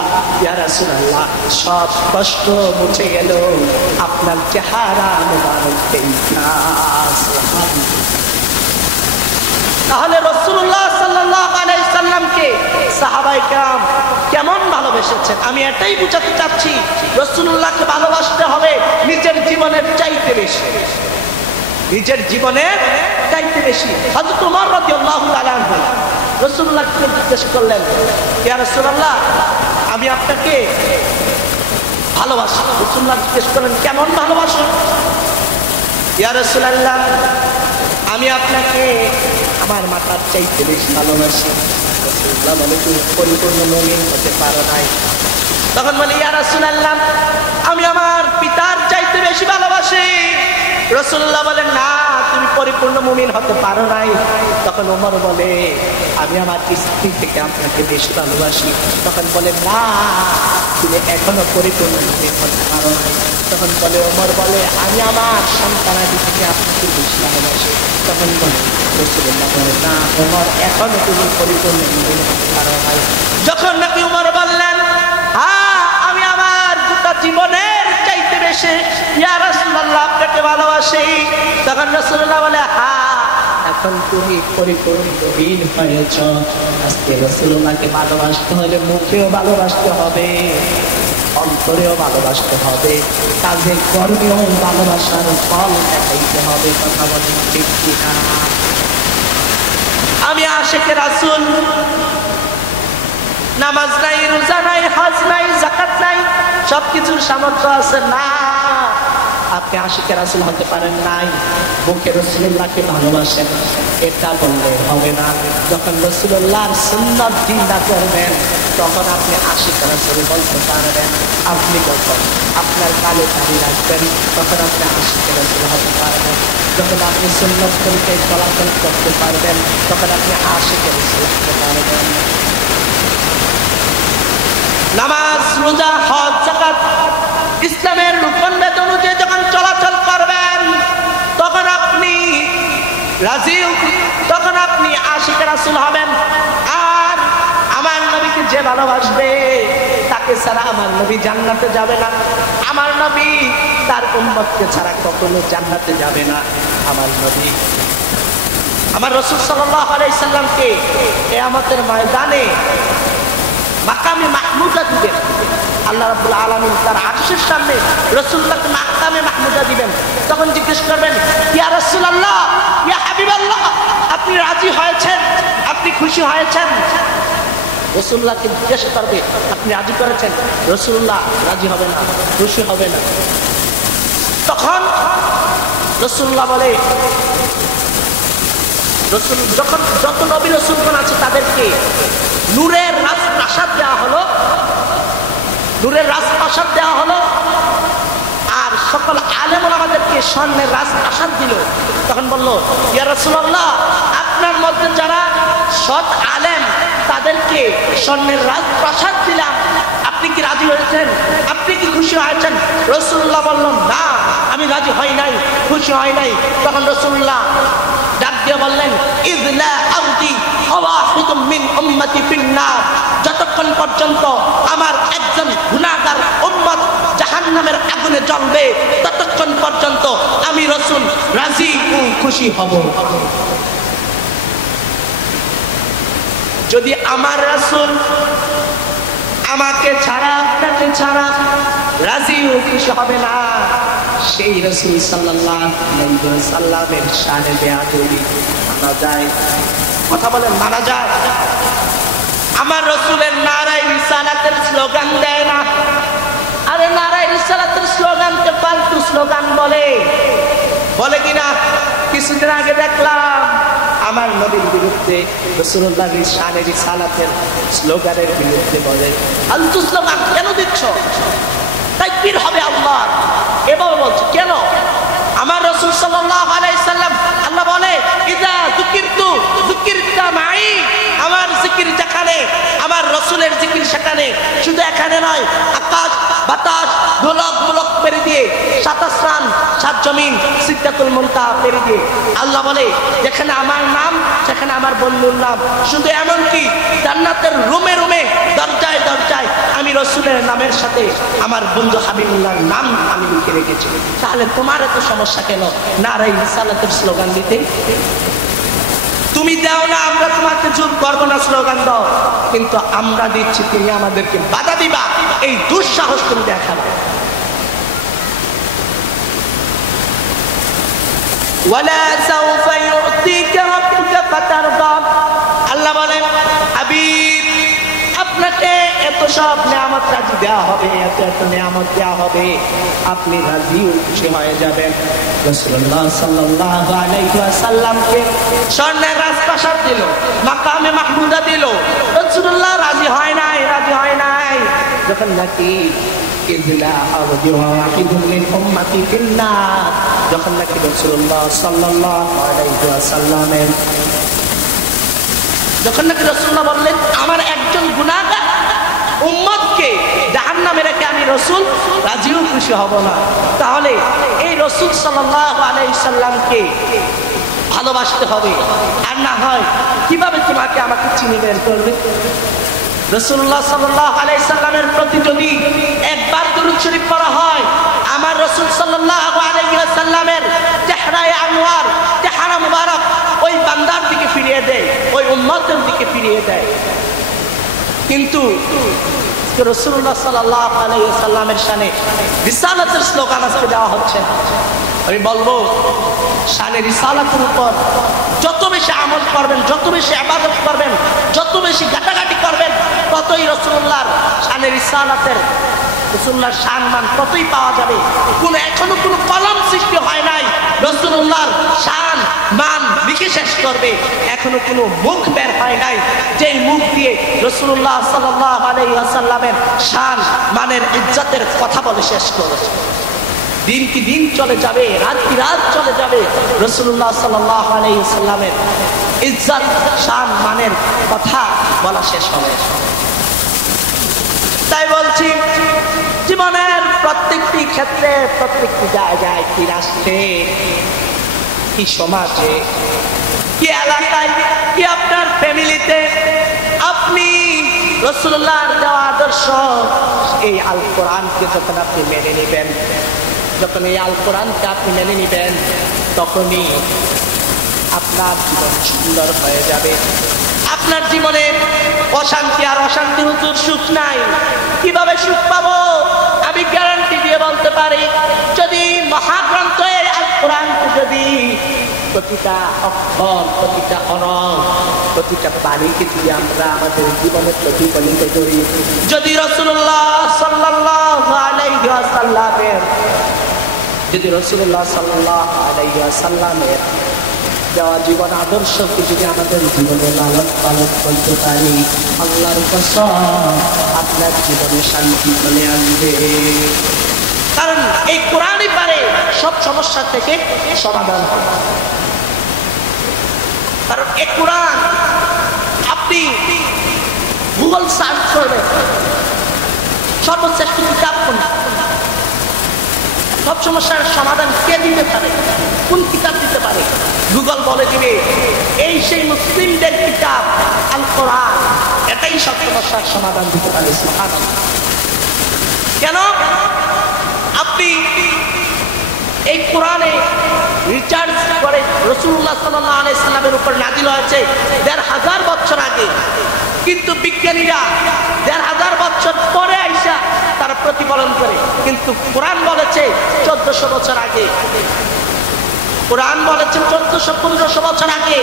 ইয়া রাসূলুল্লাহ, সব কষ্ট মুছে গেল আপনার চেহারা মোবারক দেখা। তাহলে রাসূলুল্লাহ সাল্লাল্লাহু আলাইহি সাল্লামকে সাহাবায়ে কেরাম কেমন ভালোবেসেছেন, আমি এটাই বুঝাতে চাচ্ছি। রাসূলুল্লাহকে ভালোবাসতে হবে নিজের জীবনের চাইতে বেশি, নিজের জীবনের চাইতে বেশি। হযরত ওমর রাদিয়াল্লাহু তাআলা আনহু রাসূলুল্লাহকে জিজ্ঞেস করলেন, ইয়া রাসূলুল্লাহ, আমি আপনাকে ভালোবাসি। রাসূলুল্লাহ জিজ্ঞেস করলেন, কেমন ভালোবাসো? ইয়া রাসূলুল্লাহ, আমি আপনাকে আমার মাতার চাইতে বেশি ভালোবাসি। রাসূলুল্লাহ বলে, তুমি পরিপূর্ণ মুমিন হতে পারো নাই। তখন বলে, ইয়া রাসূলুল্লাহ, আমি আমার পিতার চাইতে বেশি ভালোবাসি। রাসূলুল্লাহ বলেন, না, তুমি পরিপূর্ণ মুমিন হতে পারো নাই। তখন ওমর বলে, আমি আমার স্ত্রী থেকে আপনাকে বেশি ভালোবাসি। তখন বলে, না, তুমি এখনো পরিপূর্ণ মুমিন হতে পারো নাই। তখন বলে, ওমর বলে, আমি আমার সন্তানাদি থেকে আপনাকে বেশি ভালোবাসি। তখন বলে রাসূলুল্লাহ বলে, না ওমর, এখনো তুমি পরিপূর্ণ মুমিন হতে পারো নাই। যখন নাকি ওমর বললেন, হ্যাঁ, আমি আমার গোটা জীবনের চাইতে বেশি ইয়া রাসূলুল্লাহ আপনাকে ভালোবাসি, তখন রাসূলুল্লাহ বলে, হ্যাঁ, এখন তুমি পরিপূর্ণ মুমিন হয়েছ। আজকে রাসূলুল্লাহকে ভালোবাসতে হলে মুখেও ভালোবাসতে হবে, অন্তরেও ভালোবাসতে হবে, কাজে কর্মেও ভালোবাসার ফল দেখাইতে হবে। কথা বলেন ঠিক কিনা? আমি আশিকে রাসূল, নামাজ নাই, রোজা নাই, হজ নাই, যাকাত নাই, সবকিছুর সামর্থ্য আছে না, আপনি আশিকে রাসূল হতে পারেন নাই। মুখে রাসূলুল্লাহকে ভালোবাসেন, এটা বললে হবে না। যখন রাসূলুল্লাহর সুন্নাত জিন্দা করবেন, তখন আপনি আশিকে রাসূল বলতে পারবেন। আপনি যখন আপনার কালে দাড়ি রাখবেন, তখন আপনি আশিকে রাসূল হতে পারবেন। যখন আপনি সুন্নাত তরিকায় চলাচল করতে পারবেন, তখন আপনি আশিকে রাসূল হতে পারবেন। নামাজ, রোজা, হজ, যাকাত, ইসলামের রুকন বেদ অনুযায়ী যখন চলাচল করবেন, তখন আপনি রাজি, তখন আপনি আশিকে রাসূল হবেন। আর আমার নবীকে যে ভালোবাসবে, তাকে ছাড়া আমার নবী জান্নাতে যাবে না। আমার নবী তার উম্মতকে ছাড়া কখনো জান্নাতে যাবে না। আমার নবী, আমার রাসূল সাল্লাল্লাহু আলাইহি সাল্লামকে কিয়ামতের ময়দানে মাকামে মাহমুদা দিবেন। আল্লাহ রাব্বুল আলামিন তার আরশের সামনে রাসূলুল্লাহকে মাকামে মাহমুদা দিবেন। তখন জিজ্ঞেস করবেন, ইয়া রাসূলুল্লাহ, ইয়া হাবিবাল্লাহ, আপনি রাজি হয়েছেন, আপনি খুশি হয়েছেন? রাসূলুল্লাহকে জিজ্ঞেস করবে, আপনি রাজি করেছেন? রাসূলুল্লাহ রাজি হবে না, খুশি হবে না। তখন রাসূলুল্লাহ বলে, রাসূল যখন যত নবী রাসূলগণ আছে তাদেরকে নূরের রাজপ্রাসাদ দেওয়া হলো, নূরের রাজপ্রাসাদ দেওয়া হলো, আর সকল আলেম ওলামাদেরকে স্বর্ণের রাজপ্রাসাদ দিল। তখন বলল, ইয়া রাসূলুল্লাহ, আপনার মধ্যে যারা সৎ আলেম তাদেরকে স্বর্ণের রাজপ্রাসাদ দিলাম, আপনি কি রাজি হয়েছেন? আপনি কি খুশি হয়েছেন? রাসূলুল্লাহ বললেন, না, আমি রাজি হই নাই, খুশি হই নাই। তখন রাসূলুল্লাহ ডাক দিয়ে বললেন, ইযলা আরদি ওয়াহিদুম মিন উম্মতি ফিন্নার, যতক্ষণ পর্যন্ত আমার একজন গুনাহগার উম্মত জাহান্নামের আগুনে জ্বলবে, ততক্ষণ পর্যন্ত আমি রাসূল রাজি ও খুশি হব। যদি আমার রাসূল আমাকে ছাড়া, আপনাকে ছাড়া রাজি ও খুশি হবে না, সেই রাসূল সাল্লাল্লাহু আলাইহি ওয়াসাল্লামের শানে বেয়াদবি মানা যায়? কথা বলেন, মানা যায়? আমার রাসূলের নারায়ে রিসালাতের স্লোগান দেয় না। আরে নারায়ে রিসালাতের স্লোগানকে ফালতু স্লোগান বলে, বলে কিনা? কিছুদিন আগে দেখলাম আমার নবীর বিরুদ্ধে, রাসূলুল্লাহর শানে রিসালাতের স্লোগানের বিরুদ্ধে বলে, ফালতু স্লোগান কেন দিচ্ছ? তাকবীর হবে আল্লাহ, এবার বলছে কেন? আমার রাসূল সাল্লাল্লাহু আলাইহি সাল্লাম, আল্লাহ বলে, ইযা যুকিরতু যুকিরতা মাই, আমার জিকির যেখানে, আমার রাসূলের জিকির সেখানে। শুধু এখানে নয়, আকাশ বাতাস ধুলক মুলক পেরে দিয়ে 27 সাত জমিন সিদরাতুল মুনতাহা পেরিয়ে দিয়ে আল্লাহ বলে যেখানে আমার নাম সেখানে আমার বন্ধুর নাম। শুধু এমন কি জান্নাতের রুমে রুমে দরজায় দরজায় আমি রাসূলের নামের সাথে আমার বন্ধু হাবিবুল্লাহর নাম আমি লিখে রেখেছি। তাহলে তোমার এত সমস্যা কেন নারে রিসালাতের স্লোগান দিতে? তুমি দাও না, আমরা তোমাকে জোর করবো না, স্লোগান দাও, কিন্তু আমরা দিচ্ছি, তুমি আমাদেরকে বাধা দিবা, এই দুঃসাহস তুমি দেখাবে। ওয়ালা সাউফা ইউতিকা রাব্বুকা ফাতারদা। আল্লাহ বলেন হাবিব আপনাকে এত সব নিয়ামত রাজি দেওয়া হবে, এত এত নিয়ামত দেওয়া হবে, আপনি রাজি খুশি হয়ে যাবেন। রাসূলুল্লাহ সাল্লাল্লাহু আলাইহি ওয়াসাল্লামকে স্বর্ণের রাজপ্রাসাদ দিল, মাকামে মাহমুদা দিল, রাসূলুল্লাহ রাজি হয় নাই, রাজি হয় নাই। যখন নাকি ইযলা আওয়াজু ওয়াহিদুন মিন উম্মতি ফিন্নার, যখন নাকি রাসূলুল্লাহ সাল্লাল্লাহু আলাইহি ওয়াসাল্লামের যখন নাকি রাসূলুল্লাহ বললেন আমার একজন গুনাহগার উম্মতকে জাহান্নামে রেখে আমি রাসূল রাজিও খুশি হব না, তাহলে এই রাসূল সাল্লাল্লাহু আলাইহি সাল্লামকে ভালোবাসতে হবে। আর না হয় কিভাবে তোমাকে আমাকে চিনি বের করবে? রাসূলুল্লাহ সাল্লাল্লাহু আলাইহি সাল্লামের প্রতি যদি একবার দুরূদ শরীফ পড়া হয়, আমার রাসূল সাল্লাল্লাহু আলাইহি সাল্লামের চেহারায়ে আনোয়ার, চেহারা মুবারক ওই বান্দার দিকে ফিরিয়ে দেয়, ওই উম্মতের দিকে ফিরিয়ে দেয়। কিন্তু রাসূলুল্লাহ সাল্লাল্লাহু আলাইহি সাল্লামের শানে রিসালাতের স্লোগান আজকে দেওয়া হচ্ছে না। আমি বলবো শানে রিসালাতের উপর যত বেশি আমল করবেন, যত বেশি ইবাদত করবেন, যত বেশি গাটাগাটি করবেন, ততই রাসূলুল্লাহর শানে রিসালাতের রাসূলুল্লাহর সম্মান ততই পাওয়া যাবে। এখনো কোনো কলম সৃষ্টি হয় নাই রাসূলুল্লাহর শান মান লিখে শেষ করবে, এখনো কোনো মুখ বের হয় নাই যেই মুখ দিয়ে রাসূলুল্লাহ সাল্লাল্লাহু আলাইহি ওয়াসাল্লামের শান মানের ইজ্জতের কথা বলে শেষ করবে। দিন কি দিন চলে যাবে, রাত কি রাত চলে যাবে, রাসূলুল্লাহ সাল্লাল্লাহু আলাইহি ওয়াসাল্লামের ইজ্জত শান মানের কথা বলা শেষ হবে। তাই বলছি জীবনের প্রত্যেকটি ক্ষেত্রে, প্রত্যেকটি জায়গায়, কি রাষ্ট্রে, কি সমাজে, কি এলাকায়, কি আপনার ফ্যামিলিতে আপনি রাসূলুল্লাহর দেওয়া আদর্শ এই আল কোরআনকে যখন আপনি মেনে নেবেন, যখন এই আল কোরআনকে আপনি মেনে নেবেন, তখনই আপনার জীবন সুন্দর হয়ে যাবে। আপনার জীবনে অশান্তি আর অশান্তি হুজুর সুখ নাই, কিভাবে সুখ পাবো? আমি গ্যারান্টি দিয়ে বলতে পারি, যদি মহাগ্রন্থ আল কোরআনকে যদি প্রতিটা অক্ষর, প্রতিটা হরফ, প্রতিটা বাণীকে যদি আমরা আমাদের জীবনে প্রতিফলিত করি, যদি রাসূলুল্লাহ সাল্লাল্লাহু আলাইহি ওয়াসাল্লামের দেওয়া জীবন আদর্শকে যদি আমাদের জীবনে লালন পালন করতে পারি, আল্লাহর কসম আপনার জীবনে শান্তি চলে আসবে। কারণ এই কোরআনই পারে সব সমস্যা থেকে সমাধান। কারণ এই কোরআন আপনি গুগল সার্চ করবেন, সর্বশ্রেষ্ঠ কিতাব কোনটা, সব সমস্যার সমাধান কে দিতে পারে, কোন কিতাব দিতে পারে? গুগল বলে দিবে এই সেই মুসলিমদের কিতাব আল কোরআন, এটাই সব সমস্যার সমাধান দিতে পারে। সুবহানাল্লাহ। কেন? আপনি এই কোরআনে রিচার্জ করে রাসূলুল্লাহ সাল্লাল্লাহু আলাইহি সাল্লামের উপর নাযিল হয়েছে ১৫০০ বছর আগে, কিন্তু বিজ্ঞানীরা ১৫০০ বছর পরে আইসা তারা প্রতিফলন করে, কিন্তু কোরআন বলেছে ১৪০০ বছর আগে, কোরআন বলেছে ১৪০০-১৫০০ বছর আগে।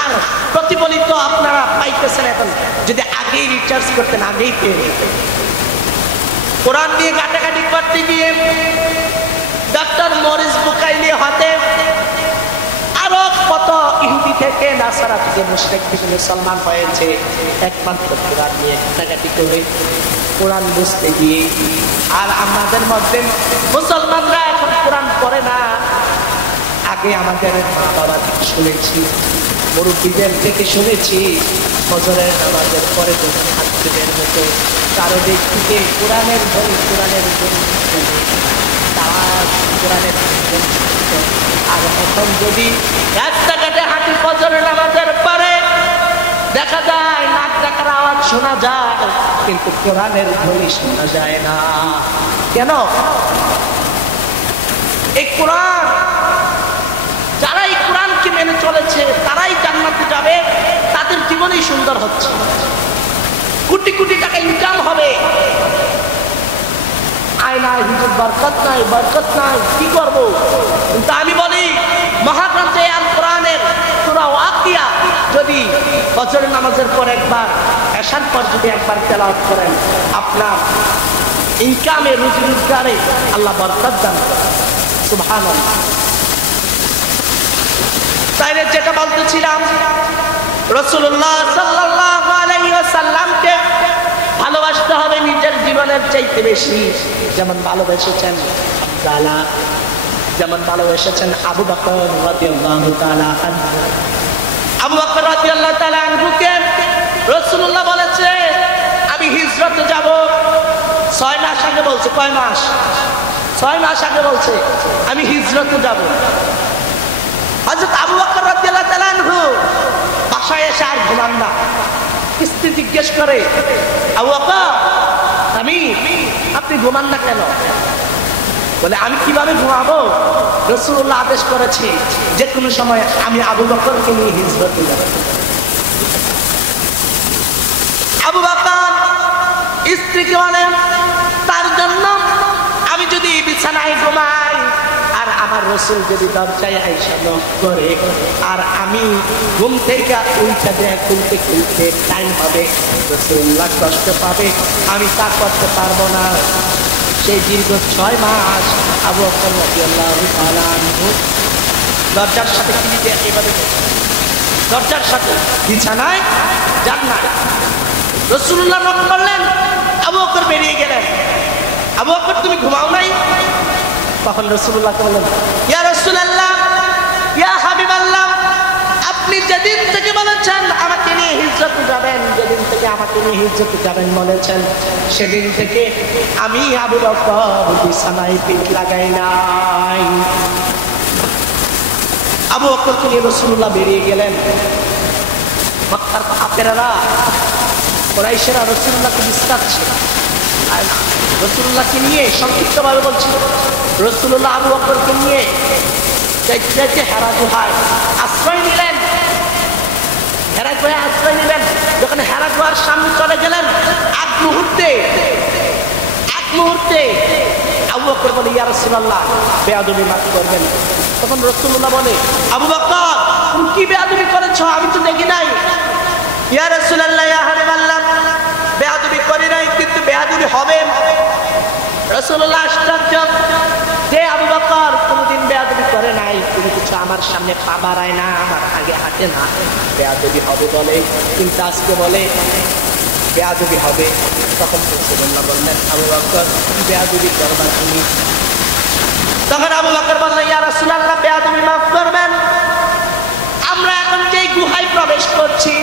আর প্রতিফলিত আপনারা পাইতেছেন এখন, যদি আগেই রিচার্জ করতেন আগেই পেয়ে যেতেন। কোরআন দিয়ে ঘাটাঘাটি করতে গিয়ে ডক্টর মরিস বুকাইলি হাতে আরো কত ইহুদি থেকে, নাসারা থেকে, মুশরিক থেকে মুসলমান হয়েছে একমাত্র কোরআন নিয়ে ঘাটাঘাটি করে, কোরআন বুঝতে গিয়ে। আর আমাদের মধ্যে মুসলমানরা এখন কোরআন পড়ে না। আগে আমাদের মা বাবা থেকে শুনেছি, মুরব্বীদের থেকে শুনেছি, ফজরের নামাজের পরে যখন হাঁটতে বের হতো কারো দিক থেকে কোরআনের ধ্বনি, কোরআনের ধ্বনি তার কোরআনের আর এখন যদি রাস্তাঘাটে হাঁটি ফজরের নামাজের পরে দেখা যায় নাক ডাকার আওয়াজ শোনা যায়, কিন্তু কোরআনের ধ্বনি শোনা যায় না। কেন? এই কোরআন, যারা এই কোরআনকে মেনে চলেছে তারাই জান্নাতে যাবে, তাদের জীবনই সুন্দর হচ্ছে। কোটি কোটি টাকা ইনকাম হবে, আয় নাই, হুজুর বরকত নাই, বরকত নাই, কি করব? কিন্তু আমি বলি মহাগ্রন্থে আল কোরআনের সূরা ওয়াকিয়া যদি ফজরের নামাজের পর একবার, এশার পর যদি একবার তেলাওয়াত করেন, আপনার ইনকামে, রুজি রোজগারে আল্লাহ বরকত দান করেন। সুবহানাল্লাহ। তাইলে যেটা বলতেছিলাম, রাসূলুল্লাহ সাল্লাল্লাহু আলাইহি ওয়াসাল্লামকে ভালোবাসতে হবে নিজের জীবনের চাইতে বেশি। যেমন ভালোবেসেছেন আব্দুল্লাহ, যেমন ভালোবেসেছেন আবু বকর রাদিয়াল্লাহু তাআলা আনহু। আবু বকর রাদিয়াল্লাহু তাআলা আনহুকে রাসূলুল্লাহ বলেছে আমি হিজরতে যাব। 6 মাস আগে বলছে। কয় মাস? 6 মাস আগে বলছে আমি হিজরতে যাব। হযরত আবু বকর রাদিয়াল্লাহু তাআলা আনহু বাসায় এসে আর ঘুমান না। স্ত্রী জিজ্ঞেস করে, আবু বকর আমি, আপনি ঘুমান না কেন? বলে আমি কিভাবে ঘুমাবো? রাসূলুল্লাহ আদেশ করেছে যে কোনো সময় আমি আবু বকরকে নিয়ে হিজরতে যাব। আবু বকর স্ত্রীকে বলেন তার জন্য আমি যদি বিছানায় ঘুমাই আর আমার রাসূল যদি দরজায় আইসা নক করে আর আমি ঘুম থেকে উঠে দেয় খুলতে খুলতে টাইম হবে, রাসূলুল্লাহ কষ্ট পাবে, আমি তা করতে পারবো না। সেই দীর্ঘ 6 মাস আবু বকর রাদিয়াল্লাহু তাআলা আনহু দরজার সাথে কিলি দিয়ে এভাবে দরজার সাথে বিছানায় যান না। রাসূলুল্লাহ নক করলেন, আবু বকর বেরিয়ে গেলেন। আবু বকর তুমি ঘুমাও নাই? তখন রাসূলুল্লাহকে বললেন, ইয়া রাসূলুল্লাহ, ইয়া হাবিবাল্লাহ, আপনি যেদিন থেকে বলেছেন আমাকে নিয়ে হিজরতে যাবেন, যেদিন থেকে আমাকে নিয়ে হিজরতে যাবেন বলেছেন, সেদিন থেকে আমি আবু বকর বিছানায় পিঠ লাগাই নাই। আবু বকরকে নিয়ে রাসূলুল্লাহ বেরিয়ে গেলেন। মক্কার কাফেররা, কুরাইশেরা রাসূলুল্লাহকে বিস্তারছে। রাসূলুল্লাহকে নিয়ে সংক্ষিপ্তভাবে বলছিল, রাসূলুল্লাহ আবু বকরকে নিয়ে যাইতে হেরা গুহায় আশ্রয় নিলেন। হেরা গুহায় আশ্রয় নিলেন। যখন হেরা গুহার সামনে চলে গেলেন, এক মুহূর্তে আবু বকর বলে, ইয়া রাসূলুল্লাহ বেয়াদবি মাফ করবেন। তখন রাসূলুল্লাহ বলে, আবু বকর তুমি কি বেয়াদবি করেছো? আমি তো দেখি নাই। ইয়া রাসূলুল্লাহ, ইয়া হাবিবাল্লাহ, বেয়াদবি করি নাই, কিন্তু বেয়াদবি হবে। রাসূলুল্লাহ আশ্চর্য যে আবু বকর কোনদিন বেয়াদবি করে নাই, তুমি কিছু আমার সামনে পা বাড়ায় না, আমার আগে হাঁটে না, বেয়াদবি হবে বলে, কিন্তু আজকে বলে বেয়াদবি হবে। তখন রাসূলুল্লাহ বললেন, আবু বকর বেয়াদবি করবা তুমি? তখন আবু বকর বললেন, ইয়া রাসূলুল্লাহ বেয়াদবি মাফ করবেন। আমরা এখন যে গুহায় প্রবেশ করছি,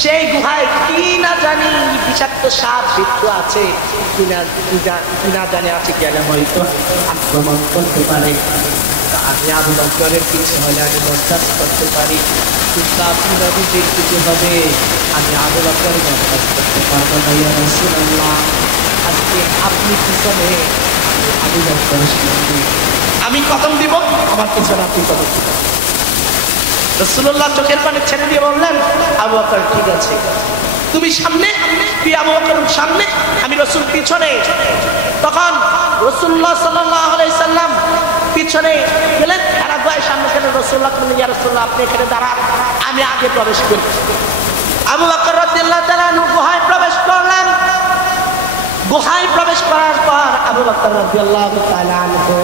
সেই গুহায় কি না জানি বিষাক্ত সাপ বিচ্ছু আছে, কি না জানি আছে, গেলে হয়তো আক্রমণ করতে পারে। আমি আবু বকরের কিছু হলে আমি বরদাস্ত করতে পারি, কিন্তু আপনি নবীজির কিছু হবে আমি আবু বকর বরদাস্ত করতে পারবো না। ইয়া রাসূলুল্লাহ আজকে আপনি পিছনে, আবু বকরের সামনে আমি কদম দিব, আমার পিছনে আপনি কদম দিবেন। রাসূলুল্লাহ চোখের পানি ছেড়ে দিয়ে বললেন, আবু বকর ঠিক আছে, তুমি সামনে, তুই আবু বকর সামনে, আমি রাসূল পিছনে। তখন রাসূলুল্লাহ সাল্লাল্লাহু আলাইহি সাল্লাম পিছনে গেলেন, হেরা গুহায় সামনে গেলেন। রাসূলুল্লাহ বললেন, ইয়া রাসূলুল্লাহ আপনি এখানে দাঁড়ান, আমি আগে প্রবেশ করি। আবু বকর রাদিয়াল্লাহু তাআলা আনহু গুহায় প্রবেশ করলেন। গুহায় প্রবেশ করার পর আবু বকর রাদিয়াল্লাহু তাআলা আনহু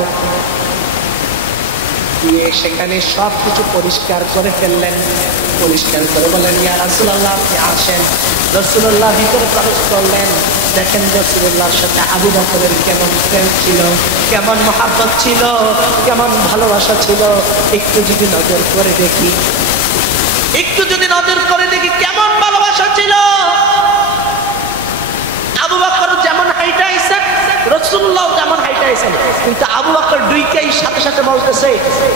গিয়ে সেখানে সব কিছু পরিষ্কার করে ফেললেন। পরিষ্কার করে বলেন, ইয়া রাসূলুল্লাহ আপনি আসেন। রাসূলুল্লাহ ভিতরে প্রবেশ করলেন। দেখেন রাসূলুল্লাহর সাথে আবু বকরের কেমন প্রেম ছিল, কেমন মহব্বত ছিল, কেমন ভালোবাসা ছিল। একটু যদি নজর করে দেখি, কেমন ভালোবাসা ছিল। আবু বকর যেমন হাইটা আইছেন, রাসূলুল্লাহ যেমন হাইটা চাইছেন, কিন্তু আবু বকর ডুইকেই সাথে সাথে বলতেছে,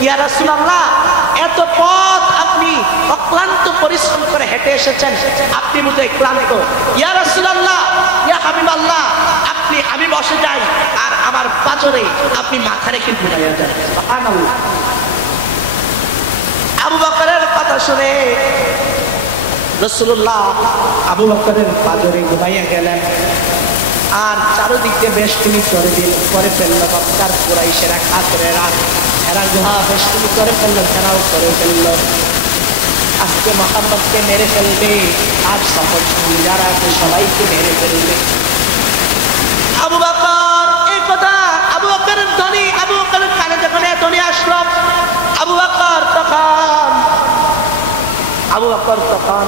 ইয়া রাসূলুল্লাহ, এত পথ আপনি অক্লান্ত পরিশ্রম করে হেঁটে এসেছেন, আপনি বোধহয় ক্লান্ত। ইয়া রাসূলুল্লাহ, ইয়া হাবিবাল্লাহ, আমি বসে যাই আর আমার পাঁজরে আপনি মাথা রেখে ঘুমাইয়া যান। সুবহানাল্লাহ। আবু বকরের কথা শুনে রাসূলুল্লাহ আবু বকরের পাঁজরে ঘুমাইয়া গেলেন। আর চারদিকে বেষ্টনী করে ফেলল মক্কার কুরাইশেরা, কাফেরেরা, এরা গুহা বেষ্টনী করে ফেলল, ঘেরাও করে ফেলল। আজকে মুহাম্মদকে মেরে ফেলবে, আর সফর যারা আছে সবাইকে মেরে ফেলবে। আবু বকর এই কথা আবু বকরের ধ্বনি, আবু বকরের কানে যখন এই ধ্বনি আসলো, আবু বকর তখন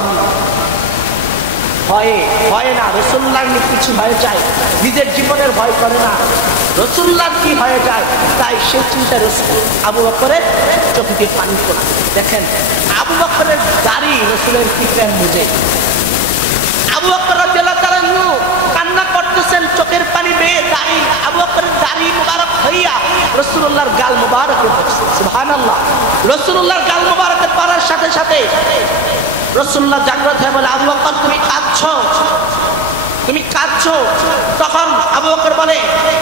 ভয়ে না, রাসূলুল্লাহর কিছু হয়ে যায়, নিজের জীবনের ভয় করে না, রাসূলুল্লাহর কি হয়ে যায়, তাই সে চিন্তা আবু বকরের চোখে দিয়ে পানি পড়ে। দেখেন আবু বকরের দাড়ি রাসূলের পিঠের মুজে। আবু বকর রাদিয়াল্লাহু তাআলা কান্না করতেছেন, চোখের পানি বেয়ে দাড়ি, আবু বকরের দাড়ি মুবারক হইয়া রাসূলুল্লাহর গাল মুবারকে পড়ছে। সুবহানাল্লাহ। রাসূলুল্লাহর গাল মুবারকে পড়ার সাথে সাথে রাসূলুল্লাহ জাগ্রত হয়ে বলে, আবু বকর তুমি কাঁদছো। তখন আবু বকর বলে,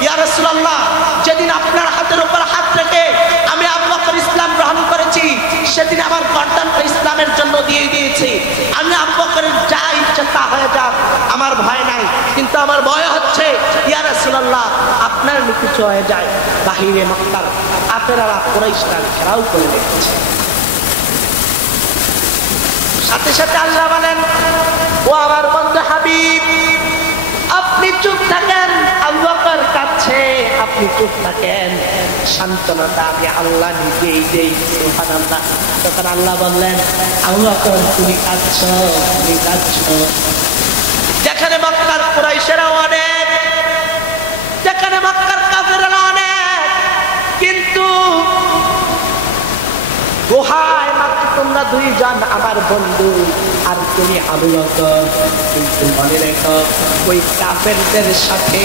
ইয়া রাসূলুল্লাহ, যেদিন আপনার হাতের উপর হাত রেখে আমি আবু বকর ইসলাম গ্রহণ করেছি, সেদিন আমার গর্দানটা ইসলামের জন্য দিয়ে দিয়েছি। আমি আবু বকরের যা ইচ্ছা তা হয়ে যাক, আমার ভয় নাই, কিন্তু আমার ভয় হচ্ছে ইয়া রাসূলুল্লাহ, আপনার কিছু হয়ে যায়, বাহিরে মক্কার কাফেররা কুরাইশরা ঘেরাও করে রেখেছে। সাথে সাথে আল্লাহ বলেন, ও আমার বন্ধু হাবিব, আপনি চুপ থাকেন। আবু বকর কাঁদছে, আপনি চুপ থাকেন, সান্ত্বনাটা আমি আল্লাহ নিজেই দেই। সুবহানাল্লাহ। তখন আল্লাহ বললেন, আবু বকর তুমি কাঁদছো। যেখানে মক্কার কুরাইশেরা অনেক, যেখানে মক্কার কাফেররা অনেক, কিন্তু গুহায় মাত্র তোমরা দুইজন আমার বন্ধু, আর তুমি আবু বকর। কিন্তু মনে রেখো, ওই কাফেরদের সাথে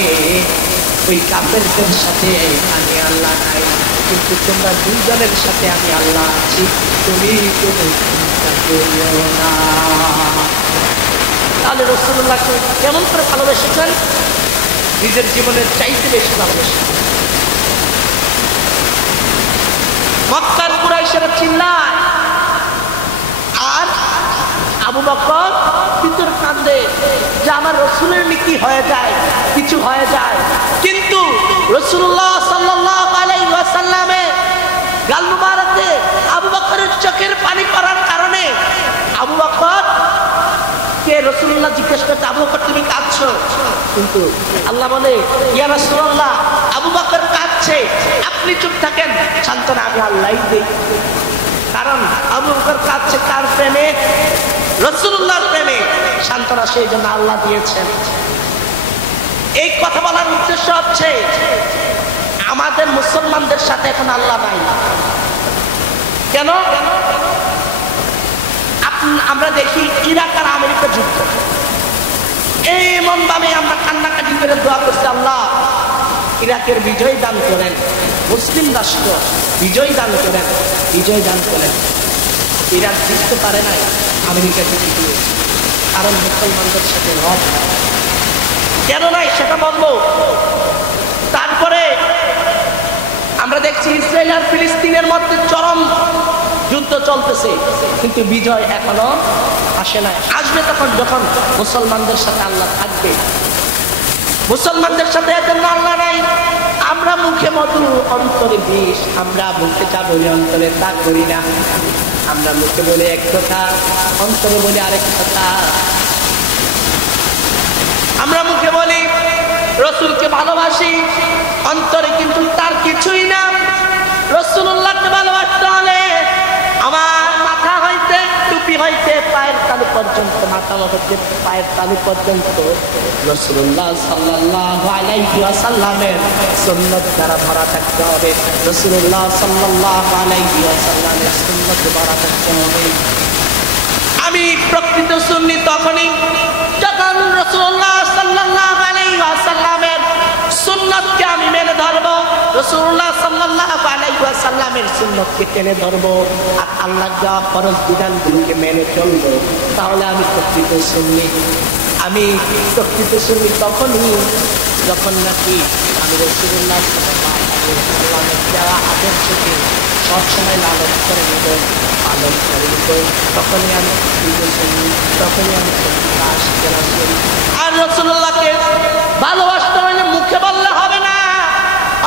আমি আল্লাহ নাই, কিন্তু তোমরা দুইজনের সাথে আমি আল্লাহ আছি, তুমি কোনো চিন্তা করিও না। তাহলে রাসূলুল্লাহকে কেমন করে ভালোবেসেছেন? নিজের জীবনের চাইতে বেশি ভালোবেসেছেন। মক্কার কুরাইশেরা চিল্লায়, আর আবু বকর ভিতর কান্দে যে আমার রাসূলের কি হয়ে যায়, কিছু হয়ে যায়। কিন্তু রাসূলুল্লাহ সাল্লাল্লাহু আলাইহি ওয়াসাল্লামে গাল মুবারকে আবু বকরের চোখের পানি পড়ার কারণে আবু বকর কে রাসূলুল্লাহ জিজ্ঞেস করতে, আবু বকর তুমি কাঁদছো? কিন্তু আল্লাহ বলে, ইয়া রাসূলুল্লাহ, আবু বকর কাঁদছে, আপনি চুপ থাকেন, সান্ত্বনা আমি আল্লাহই দেই। কারণ আবু বকর কাঁদছে কার প্রেমে? রাসূলুল্লাহর প্রেমে। সান্ত্বনা সেই জন্য আল্লাহ দিয়েছেন। এই কথা বলার উদ্দেশ্য হচ্ছে, আমাদের মুসলমানদের সাথে এখন আল্লাহ নাই। কেন? আমরা দেখি ইরাক আর আমেরিকা যুদ্ধ, এমন ভাবে আমরা কান্নাকাটি করে দোয়া করছি, আল্লাহ ইরাকের বিজয় দান করেন, মুসলিম রাষ্ট্র বিজয় দান করেন। ইরাক জিততে পারে নাই, আমেরিকা জিতে দিয়েছে, কারণ মুসলমানদের সাথে রব। কেন নাই সেটা বলবো। তারপরে আমরা দেখছি ইসরায়েল আর ফিলিস্তিনের মধ্যে চরম যুদ্ধ চলতেছে, কিন্তু বিজয় এখনো আসে নাই। আসবে তখন যখন মুসলমানদের সাথে আল্লাহ থাকবে। মুসলমানদের সাথে এজন্য আল্লাহ নাই। আমরা মুখে মধু অন্তরে বিষ, আমরা মুখে যা বলি অন্তরে তা করি না। আমরা মুখে বলে এক কথা, অন্তরে বলি আরেক কথা। আমরা মুখে বলি রাসূলকে ভালোবাসি, অন্তরে কিন্তু তার কিছুই না। রাসূলুল্লাহকে ভালোবাসতে হলে আমার মাথা হইতে টুপি হইতে পায়ের তালু পর্যন্ত, মাথা হইতে পায়ের তালু পর্যন্ত রাসূলুল্লাহ সাল্লাল্লাহু আলাইহি ওয়াসাল্লামের সুন্নাত দ্বারা ভরা থাকতে হবে। রাসূলুল্লাহ সাল্লাল্লাহু আলাইহি ওয়াসাল্লামের সুন্নাত ভরা থাকতে হবে। আমি প্রকৃত সুন্নি তখনই যখন রাসূলুল্লাহ সাল্লাল্লাহু আলাইহি ওয়াসাল্লামের সুন্নাতকে আমি মেনে ধরব। রাসূলুল্লাহ সাল্লাল্লাহু আলাইহি ওয়াসাল্লামের সুন্নতকে টেনে ধরবো আর আল্লাহর দেওয়া ফরজ বিধানগুলোকে মেনে চলবো, তাহলে আমি প্রকৃত সুন্নি। আমি প্রকৃত সুন্নি তখনই যখন নাকি আমি রাসূলুল্লাহ সাল্লাল্লাহু আলাইহি ওয়াসাল্লামের দেওয়া আদর্শকে সবসময় লালন করে নেব, পালন করে নেব, তখনই আমি প্রকৃত সুন্নি, তখনই আমি প্রকৃত আশিক রাসূল। আর রাসূলুল্লাহকে ভালোবাসতে হলে মুখে বললে হবে না,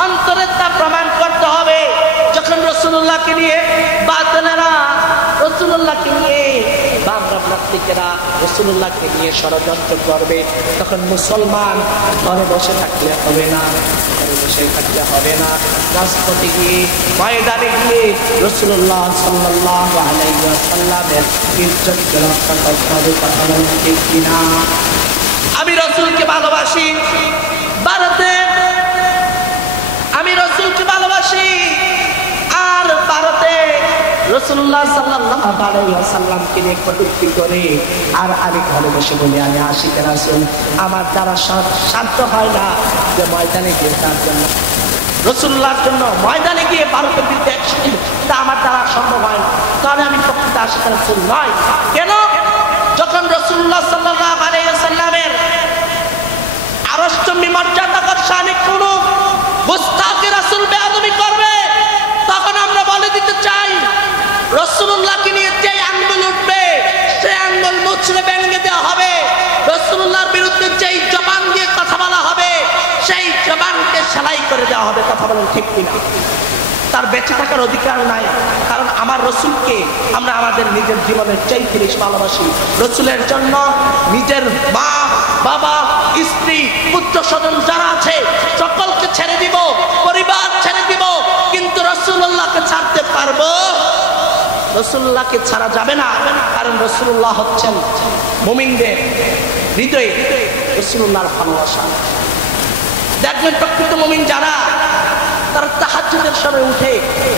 অন্তরে তা প্রমাণ করতে হবে। যখন রাসূলুল্লাহকে নিয়ে বাতিলেরা, রাসূলুল্লাহকে নিয়ে বামরাবনাস্তিকেরা রাসূলুল্লাহকে নিয়ে ষড়যন্ত্র করবে, তখন মুসলমান ঘরে বসে থাকলে হবে না, ঘরে বসে থাকলে হবে না, রাজপথে গিয়ে ময়দানে গিয়ে রাসূলুল্লাহ সাল্লাল্লাহু আলাইহি ওয়াসাল্লামের ইজ্জতকে রক্ষা করতে হবে। কথা বলেন ঠিক কিনা? আমি রাসূলকে ভালোবাসি, ভারতে আমি রাসূলকে ভালোবাসি, আর ভারতে রাসূলুল্লাহ সাল্লাল্লাহু আলাইহি ওয়াসাল্লামকে নিয়ে কটূক্তি করে, আর আমি ঘরে বসে বলি আমি আশিক রাসূল। আমার দ্বারা সাধ্য হয় না যে ময়দানে গিয়ে তার জন্য, রাসূলুল্লাহর জন্য ময়দানে গিয়ে ভারতের বিরুদ্ধে একসাথে, তা আমার দ্বারা সম্ভব হয় না, তাহলে আমি প্রকৃত আশিক রাসূল নয়। কেন? যখন রাসূলুল্লাহ সাল্লাল্লাহু আলাইহি ওয়াসাল্লামের আরশচম্বী মর্যাদাকর শানে কোনো মুস্তাকি রাসূল বেয়াদবি করবে, তখন আমরা বলে দিতে চাই রাসূলুল্লাহকে নিয়ে যে আঙ্গুল উঠবে সেই আঙ্গুল মুচড়ে ভেঙে দেওয়া হবে। রাসূলুল্লাহর বিরুদ্ধে যেই জবান দিয়ে কথা বলা হবে সেই জবানকে সেলাই করে দেওয়া হবে। কথা বলেন ঠিক কিনা? তার বেঁচে থাকার অধিকার নাই, কারণ আমার রাসূলকে আমরা আমাদের নিজের জীবনের চাইতে বেশি ভালোবাসি। রাসূলের জন্য নিজের মা, বাবা, স্ত্রী, পুত্র স্বজন যারা আছে সকলকে ছেড়ে দিব, পরিবার ছেড়ে দিব, কিন্তু রাসূলুল্লাহকে ছাড়তে পারবো? রাসূলুল্লাহকে ছাড়া যাবে না, কারণ রাসূলুল্লাহ হচ্ছেন মুমিনদের হৃদয়ে রাসূলুল্লাহর ভালোবাসা। দেখবেন প্রকৃত মুমিন যারা, তারা তাহাজ্জুদের সময় উঠে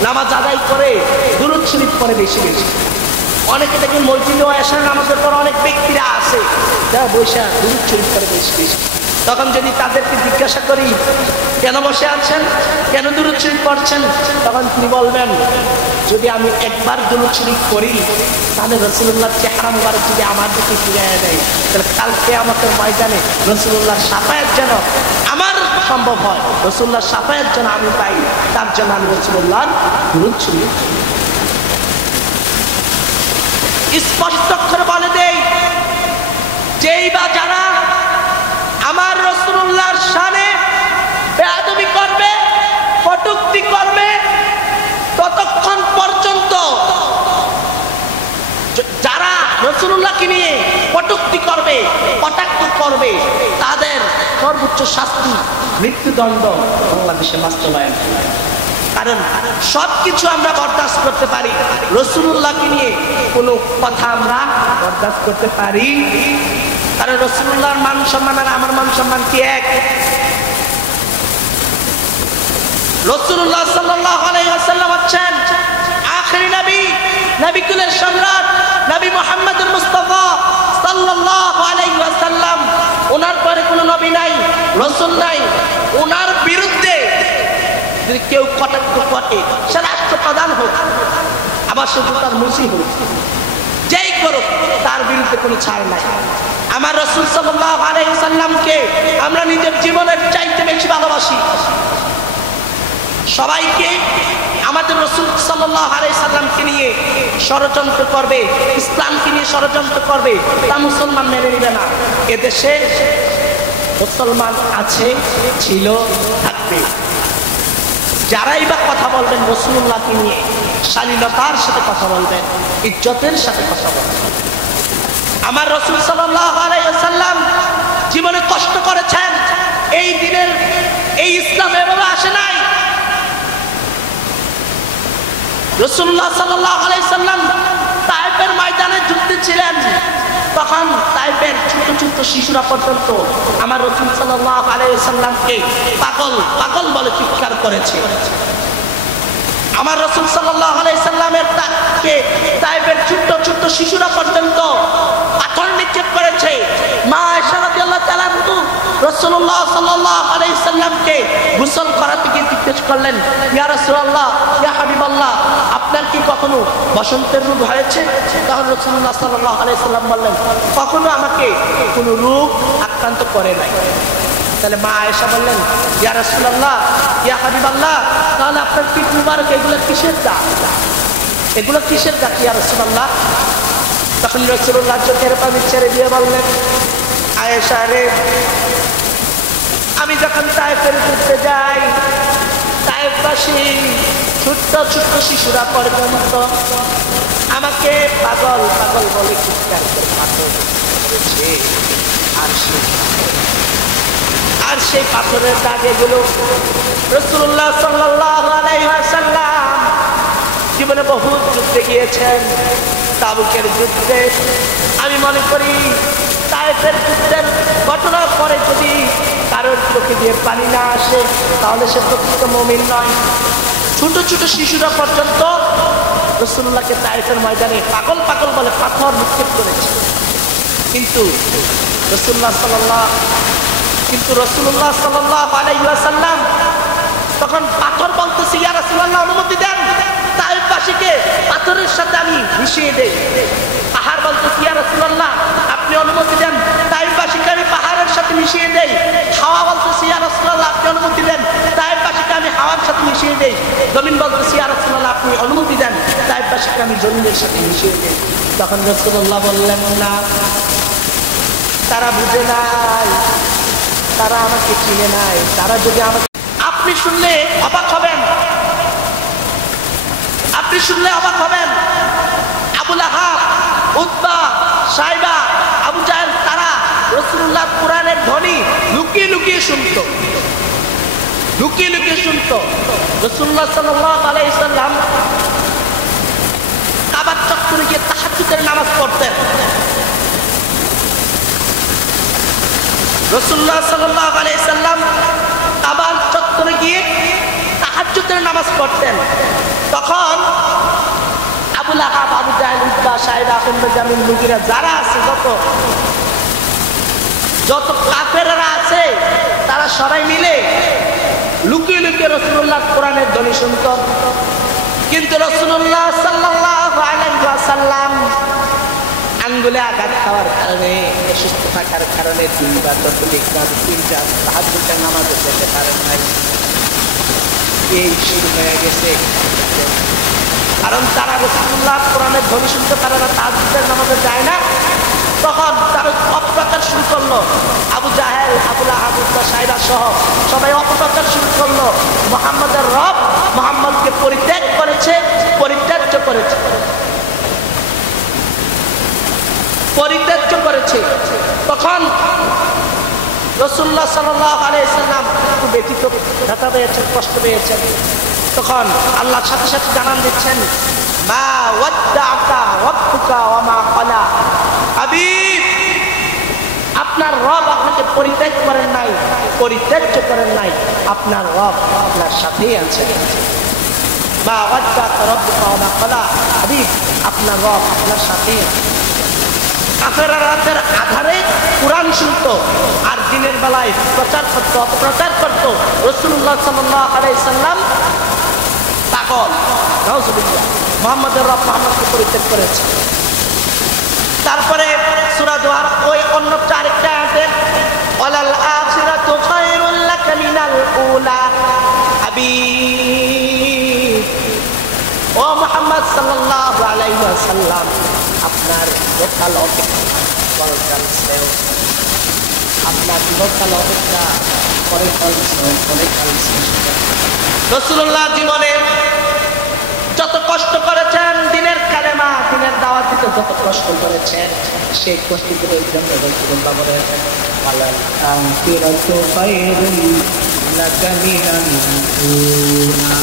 নামাজ আদায় করে, দুরূদ শরীফ পড়ে বেশি বেশি। অনেকে দেখেন মসজিদে এশার নামাজের পর অনেক ব্যক্তিরা আছে যারা বসে দুরূদ শরীফ পড়ে বেশি বেশি। তখন যদি তাদেরকে জিজ্ঞাসা করি কেন বসে আছেন, কেন দুরূদ শরীফ পড়ছেন, তখন তিনি বলবেন যদি আমি একবার দুরূদ শরীফ পড়ি তাহলে রাসূলুল্লাহর চেহারা মুবারক যদি আমার দিকে ফিরিয়ে দেয়, তাহলে কাল কিয়ামতের ময়দানে রাসূলুল্লাহর শাফায়াত যেন আমার সম্ভব হয়, রাসূলুল্লাহর শাফায়াত যেন আমি পাই, তার জন্য আমি রাসূলুল্লাহর দুরূদ শরীফ স্পষ্ট করে বলে দেই। যেই বা যারা আমার রাসূলুল্লাহর শানে বেয়াদবি করবে, কটূক্তি করবে, ততক্ষণ পর্যন্ত যারা রাসূলুল্লাহকে নিয়ে কটূক্তি করবে, কটাক্ষ করবে, তাদের সর্বোচ্চ শাস্তি মৃত্যুদণ্ড বাংলাদেশে বাস্তবায়ন। কারণ সবকিছু আমরা বরদাস্ত করতে পারি, রাসূলুল্লাহকে নিয়ে কোনো কথা আমরা বরদাস্ত করতে পারি? কারণ রাসূলুল্লাহর মান সম্মান আর আমার মান সম্মান কি এক? রাসূলুল্লাহ সাল্লাল্লাহু আলাইহি ওয়াসাল্লাম হচ্ছেন আখেরি নবী, নবীকুলের সম্রাট, নবী মুহাম্মদুর মুস্তাফা সাল্লাল্লাহু আলাইহি ওয়াসাল্লাম। ওনার পরে কোনো নবী নাই, রাসূল নাই। ওনার বিরুদ্ধে যদি কেউ কটাক্ষ করে, সে রাষ্ট্রপ্রধান হোক, আবার শুধু তার মুসি হোক, যেই করুক, তার বিরুদ্ধে কোনো ছাড় নাই। আমার রাসূল সাল্লাল্লাহু আলাইহি ওয়াসাল্লামকে আমরা নিজের জীবনের চাইতে বেশি ভালোবাসি। সবাইকে আমাদের রাসূল সাল্লাল্লাহু আলাইহি ওয়াসাল্লামকে নিয়ে ষড়যন্ত্র করবে, ইসলামকে নিয়ে ষড়যন্ত্র করবে, তা মুসলমান মেনে নেবে না। এদেশে মুসলমান আছে, ছিল, থাকবে। যারাই বা কথা বলবেন রাসূলুল্লাহকে নিয়ে, শালীনতার সাথে কথা বলবেন, ইজ্জতের সাথে কথা বলবেন। আমার রাসূল সাল্লাল্লাহু আলাইহি ওয়াসাল্লাম জীবনে কষ্ট করেছেন। এই দিনের এই ইসলাম এভাবে আসে নাই। রাসূলুল্লাহ সাল্লাল্লাহু আলাইহি ওয়াসাল্লাম তায়েফের ময়দানে যুদ্ধে ছিলেন, তখন তায়েফের ছোট ছোট শিশুরা পর্যন্ত আমার রাসূল সাল্লাল্লাহু আলাইহি ওয়াসাল্লামকে পাগল পাগল বলে চিৎকার করেছে। আমার রাসূল সাল্লাল্লাহু আলাইহি ওয়াসাল্লামের তায়েফের ছোট ছোট শিশুরা পর্যন্ত পাথর নিক্ষেপ করেছে। মা আয়েশা রাদিয়াল্লাহু তাআলা রাসূলুল্লাহ সাল্লাল্লাহু আলাইহি সাল্লামকে গোসল করাতে গিয়ে জিজ্ঞেস করলেন, ইয়া রাসূলুল্লাহ, ইয়া হাবিবাল্লাহ, আপনার কি কখনো বসন্তের রোগ হয়েছে? তখন রাসূলুল্লাহ সাল্লাল্লাহু আলাইহি সাল্লাম বললেন, কখনো আমাকে কোনো রোগ আক্রান্ত করে নাই। তাহলে মা আয়েশা বললেন, ইয়া রাসূলুল্লাহ, ইয়া হাবিবাল্লাহ, তাহলে আপনার পিঠ মুবারক এগুলো কিসের দাগ? এগুলো কিসের দাগ ইয়া রাসূলুল্লাহ? তখন রাসূলুল্লাহ চোখের পানি ছেড়ে দিয়ে বললেন, আয়েশা রে, আমি যখন তায়েফের ঘুরতে যাই, তায়েফবাসী ছোট্ট ছোট্ট শিশুরা পর্যন্ত আমাকে পাগল পাগল বলে চিৎকার করে পাথর করেছে। আর সেই পাথরের দাগেগুলো রাসূলুল্লাহ সাল্লাল্লাহু আলাইহি ওয়াসাল্লাম জীবনে বহু যুদ্ধে গিয়েছেন। তাবুকের যুদ্ধে আমি মনে করি তায়েফের যুদ্ধের ঘটনার পরে যদি কারোর চোখে দিয়ে পানি না আসে তাহলে সে প্রকৃত মুমিন নয়। ছোট ছোট শিশুরা পর্যন্ত রাসূলুল্লাহকে তায়েফের ময়দানে পাগল পাগল বলে পাথর নিক্ষেপ করেছে। কিন্তু রাসূলুল্লাহ সাল্লাল্লাহু আলাইহি ওয়াসাল্লাম তখন পাথর বলতেছে, ইয়া রাসূলুল্লাহ, অনুমতি দেন, তায়েফবাসীকে পাথরের সাথে আমি মিশিয়ে দেই। পাহাড় বলতেছে, ইয়া রাসূলুল্লাহ, আপনি অনুমতি দেন, তায়েফবাসীকে আমি পাহাড়ের সাথে মিশিয়ে দেই। হাওয়া বলতেছে, ইয়া রাসূলুল্লাহ, আপনি অনুমতি দেন, তায়েফবাসীকে আমি হাওয়ার সাথে মিশিয়ে দেই। জমিন বলতেছে, ইয়া রাসূলুল্লাহ, আপনি অনুমতি দেন, তায়েফবাসীকে আমি জমিনের সাথে মিশিয়ে দেই। তখন রাসূলুল্লাহ বললেন, না, তারা বুঝে নাই, তারা আমাকে চিনে নাই। তারা যদি আমাকে, আপনি শুনলে অবাক হবেন, আপনি শুনলে অবাক হবেন। আবু লাহাব, উতবা, সাইবা, আবু জাহেল তারা রাসূলুল্লাহ কোরআনের ধ্বনি লুকিয়ে লুকিয়ে শুনতো, লুকিয়ে লুকিয়ে শুনতো। রাসূলুল্লাহ সাল্লাল্লাহু আলাইহি সাল্লাম কাবার চত্বরে গিয়ে তাহাজ্জুদের নামাজ পড়তেন। রাসূলুল্লাহ সাল্লাল্লাহু আলাইহি সাল্লাম কাবার চত্বরে গিয়ে তাহাজ্জুদের নামাজ পড়তেন। তখন আবু লাহাব, আবু জাহেল, উতবা, সাইবা, উম্মে জামিল, মুগিরা যারা আছে, যত কাফেররা আছে, তারা সবাই মিলে লুকিয়ে লুকিয়ে রাসূলুল্লাহ কোরআনের ধ্বনি শুনত। কিন্তু রাসূলুল্লাহ সাল্লাল্লাহু আলাইহি ওয়াসাল্লাম আঙ্গুলে আঘাত খাওয়ার কারণে, অসুস্থ থাকার কারণে তিনটা তাহাজ্জুদের নামাজে যেতে পারেন নাই। এই শুরু হয়ে গেছে, কারণ তারা রাসূলুল্লাহ কোরআনের ধ্বনি শুনতে পারে না, তাহাজ্জুদের নামাজে যায় না। তখন তারা অপপ্রচার শুরু করলো। আবু জাহেল, আবু লাহাব, উতবা, সাইবা সহ সবাই অপপ্রচার শুরু করলো। মুহাম্মাদের রব মুহাম্মদকে পরিত্যাজ্য করেছে। তখন রাসূলুল্লাহ সাল্লাল্লাহু আলাইহি সাল্লাম একটু ব্যথিত, ব্যথা পেয়েছেন, কষ্ট পেয়েছেন। তখন আল্লাহর সাথে সাথে জানান দিচ্ছেন, মা ওয়াদ্দাআকা রাব্বুকা ওয়া মা ক্বালা। হাবিব, আপনার রব আপনাকে পরিত্যাজ্য করেন নাই, আপনার রব আপনার সাথেই আছেন। মা ওয়াদ্দাআকা রাব্বুকা ওয়া মা ক্বালা। হাবিব, আপনার রব আপনার সাথেই আছেন। কাফেররা রাতের আধারে কোরআন শুনতো আর দিনের বেলায় প্রচার করতো, অপপ্রচার করতো। রাসূলুল্লাহ সাল্লাল্লাহু আলাইহি সাল্লাম পাগল, নাউজুবিল্লাহ, মুহাম্মাদের রব মুহাম্মদকে পরিত্যাগ করেছে। তারপরে সূরা দুহার ওই অন্য আরেকটা আয়াতে, ওয়ালাল আখিরাতু খায়রুল লাকা মিনাল উলা। হাবিব, ও মুহাম্মদ সাল্লাল্লাহু আলাইহি ওয়াসাল্লাম, আপনার ইহকাল অপেক্ষা পরকাল শ্রেয়, আপনার ইহকাল অপেক্ষা পরকাল শ্রেষ্ঠ। রাসূলুল্লাহ জীবনে যত কষ্ট করেছেন, দিনের কালেমা, দিনের দাওয়াত দিতে যত কষ্ট করেছেন, সেই কষ্টগুলোর জন্য রাসূলুল্লাহ বলেছেন, ওয়ালাল আখিরাতু খায়রুল লাকা মিনাল উলা।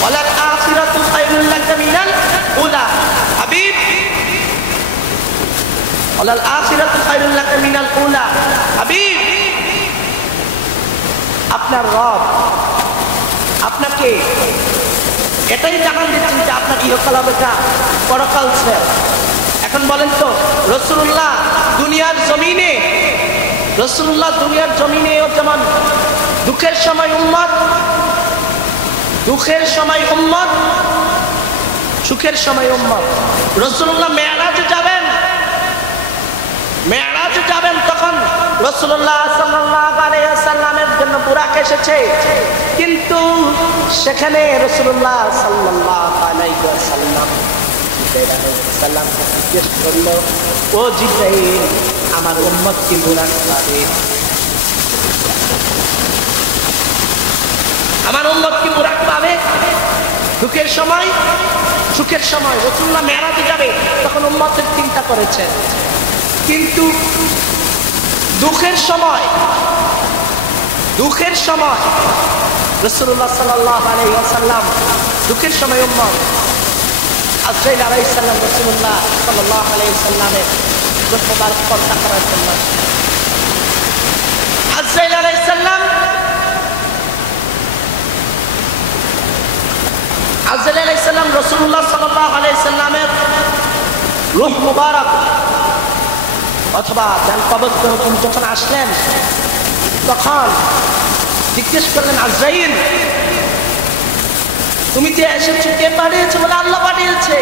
ওয়ালাল আখিরাতু খায়রুল লাকা মিনাল উলা। হাবিব, ওয়ালাল আখিরাতু খায়রুল লাকা মিনাল উলা। হাবিব, আপনার রব আপনাকে এটাই জানান দিচ্ছেন যে আপনার ইহকাল অপেক্ষা পরকাল শ্রেয়। এখন বলেন তো রাসূলুল্লাহ দুনিয়ার জমিনে রাসূলুল্লাহ দুনিয়ার জমিনেও যেমন দুঃখের সময় উম্মত, সুখের সময় উম্মত। রাসূলুল্লাহ মেরাজে যাবেন, তখন রাসূলুল্লাহ সাল্লাল্লাহু আলাইহি ওয়াসাল্লামের জন্য বুরাক এসেছে, কিন্তু সেখানে রাসূলুল্লাহ সাল্লাল্লাহু আলাইহি ওয়াসাল্লাম জিজ্ঞেস করলো, ও জিবরাইল, আমার উম্মত কি বুরাক পাবে? আমার উম্মত কি বুরাক পাবে? সুখের সময় রাসূলুল্লাহ মেরাজে যাবে, তখন উম্মতের চিন্তা করেছেন, কিন্তু দুঃখের সময় রাসূলুল্লাহ সাল্লাল্লাহু আলাইহি ওয়াসাল্লাম দুঃখের সময় উম্মত আজরাইল আলাইহিস সালাম রাসূলুল্লাহ সাল্লাল্লাহু আলাইহি ওয়াসাল্লামের রূহ মুবারক পর্দা করার জন্য আজরাইল আলাইহিস সালাম রাসূলুল্লাহ সাল্লাল্লাহু আলাইহি ওয়াসাল্লামের রূহ মুবারক অথবা জান পবিত্র যখন আসলেন, তখন জিজ্ঞেস করলেন, আজরাইল, তুমি যে এসেছো কে পাঠিয়েছে? বলে আল্লাহ পাঠিয়েছে।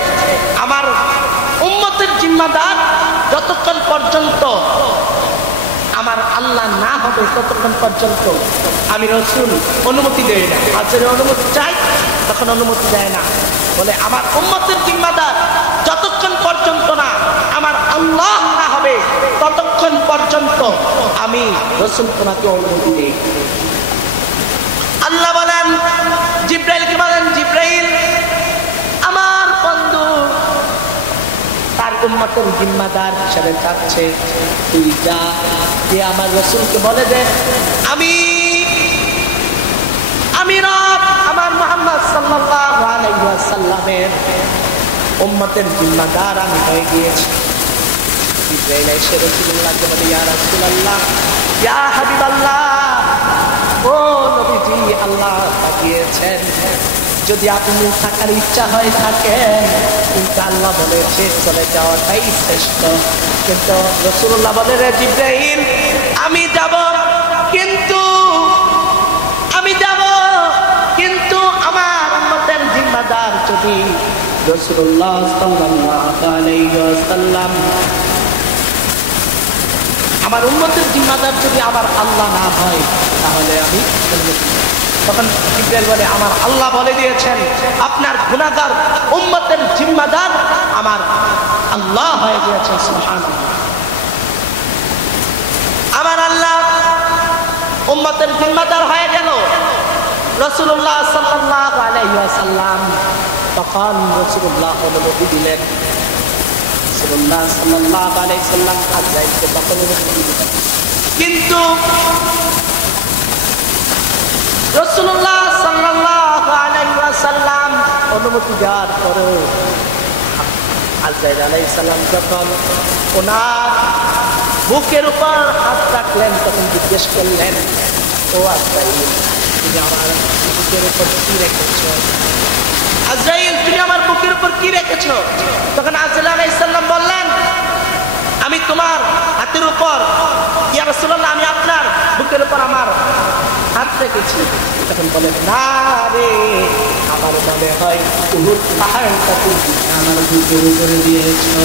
আমার উম্মতের জিম্মাদার যতক্ষণ পর্যন্ত আমার আল্লাহ না হবে ততক্ষণ পর্যন্ত আমি রাসূল অনুমতি দেই না। আর যদি অনুমতি চাই তখন অনুমতি দেয় না। বলে আমার উম্মতের জিম্মাদার যতক্ষণ পর্যন্ত না আমার আল্লাহ না হবে ততক্ষণ পর্যন্ত আমি রাসূল তোমাকে অনুমতি দেই। আল্লাহ বলেন জিবরাইলকে, বলেন জিবরাইল, আমার বন্ধু তার উম্মতের জিম্মাদার হিসেবে চাচ্ছে, তুই যা, যে আমার রাসূলকে বলে দে আমি রব আমার মুহাম্মদ সাল্লাল্লাহু আলাইহি ওয়াসাল্লামের উম্মতের জিম্মাদার আমি হয়ে গিয়েছি। জিবরাইল এসে রাসূলুল্লাহকে বলে, ইয়া রাসূলুল্লাহ, ইয়া হাবিবাল্লাহ, ও নবীজি, আল্লাহ পাঠিয়েছেন, যদি আপনি থাকার ইচ্ছা হয়ে থাকেন, কিন্তু আল্লাহ বলেছে চলে যাওয়াটাই শ্রেষ্ঠ। কিন্তু রাসূলুল্লাহ বলে, রে জিবরাইল, আমি যাব, কিন্তু আমার উম্মতের জিম্মাদার যদি রাসূলুল্লাহ সাল্লাল্লাহু আলাইহি ওয়াসাল্লাম, আমার উম্মতের জিম্মাদার যদি আমার আল্লাহ না হয় তাহলে আমি। তখন জিবরাইল বলে, আমার আল্লাহ বলে দিয়েছেন আপনার গুনাহগার উম্মতের জিম্মাদার আমার আল্লাহ হয়ে গিয়েছেন। সুবহানাল্লাহ, আমার আল্লাহ উম্মতের জিম্মাদার হয়ে গেল রাসূলুল্লাহ সাল্লাল্লাহু আলাইহি ওয়াসাল্লাম। তখন রাসূলুল্লাহ অনুমতি দিলেন। রাসূলুল্লাহ সাল্লাল্লাহু আলাইহি ওয়াসাল্লাম আজরাইলকে তখন অনুমতি দিলেন, কিন্তু রাসূলুল্লাহ সাল্লাল্লাহু আলাইহি ওয়াসাল্লাম অনুমতি দেওয়ার পরেও আজরাইল আলাইহিস সালাম যখন ওনার বুকের উপর হাত রাখলেন, তখন জিজ্ঞেস করলেন, ও আজরাইল, তুমি আমার বুকের উপর কি রেখেছো? আজরাইল, তুমি আমার বুকের উপর কি রেখেছো? তখন আজরাইল আলাইহিস সালাম বললেন, আমি তোমার হাতের উপর, ইয়া রাসূলুল্লাহ, আমি আপনার বুকের উপর আমার হাত রেখেছি। তখন বলেন, না রে, আমার মনে হয় উহুদ পাহাড়টা তুমি আমার বুকের উপরে দিয়েছো।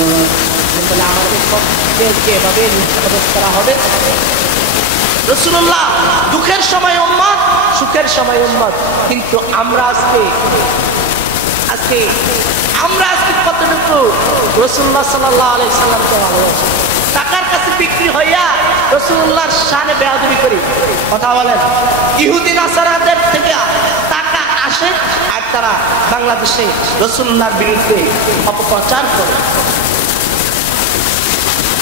বলে, আমার উপরকে এভাবে নির্যাতন করা হবে? রাসূলুল্লাহ দুঃখের সময় উম্মত, সুখের সময় উম্মত, কিন্তু আমরা আজকে কতটুকু রাসূলুল্লাহ সাল্লাল্লাহু আলাইহি সাল্লামকে ভালোবাসি? টাকার কাছে বিক্রি হইয়া রাসূলুল্লাহর শানে বেয়াদবি করি। কথা বলেন, ইহুদি নাসারাদের থেকে টাকা আসে আর তারা বাংলাদেশে রাসূলুল্লাহর বিরুদ্ধে অপপ্রচার করে।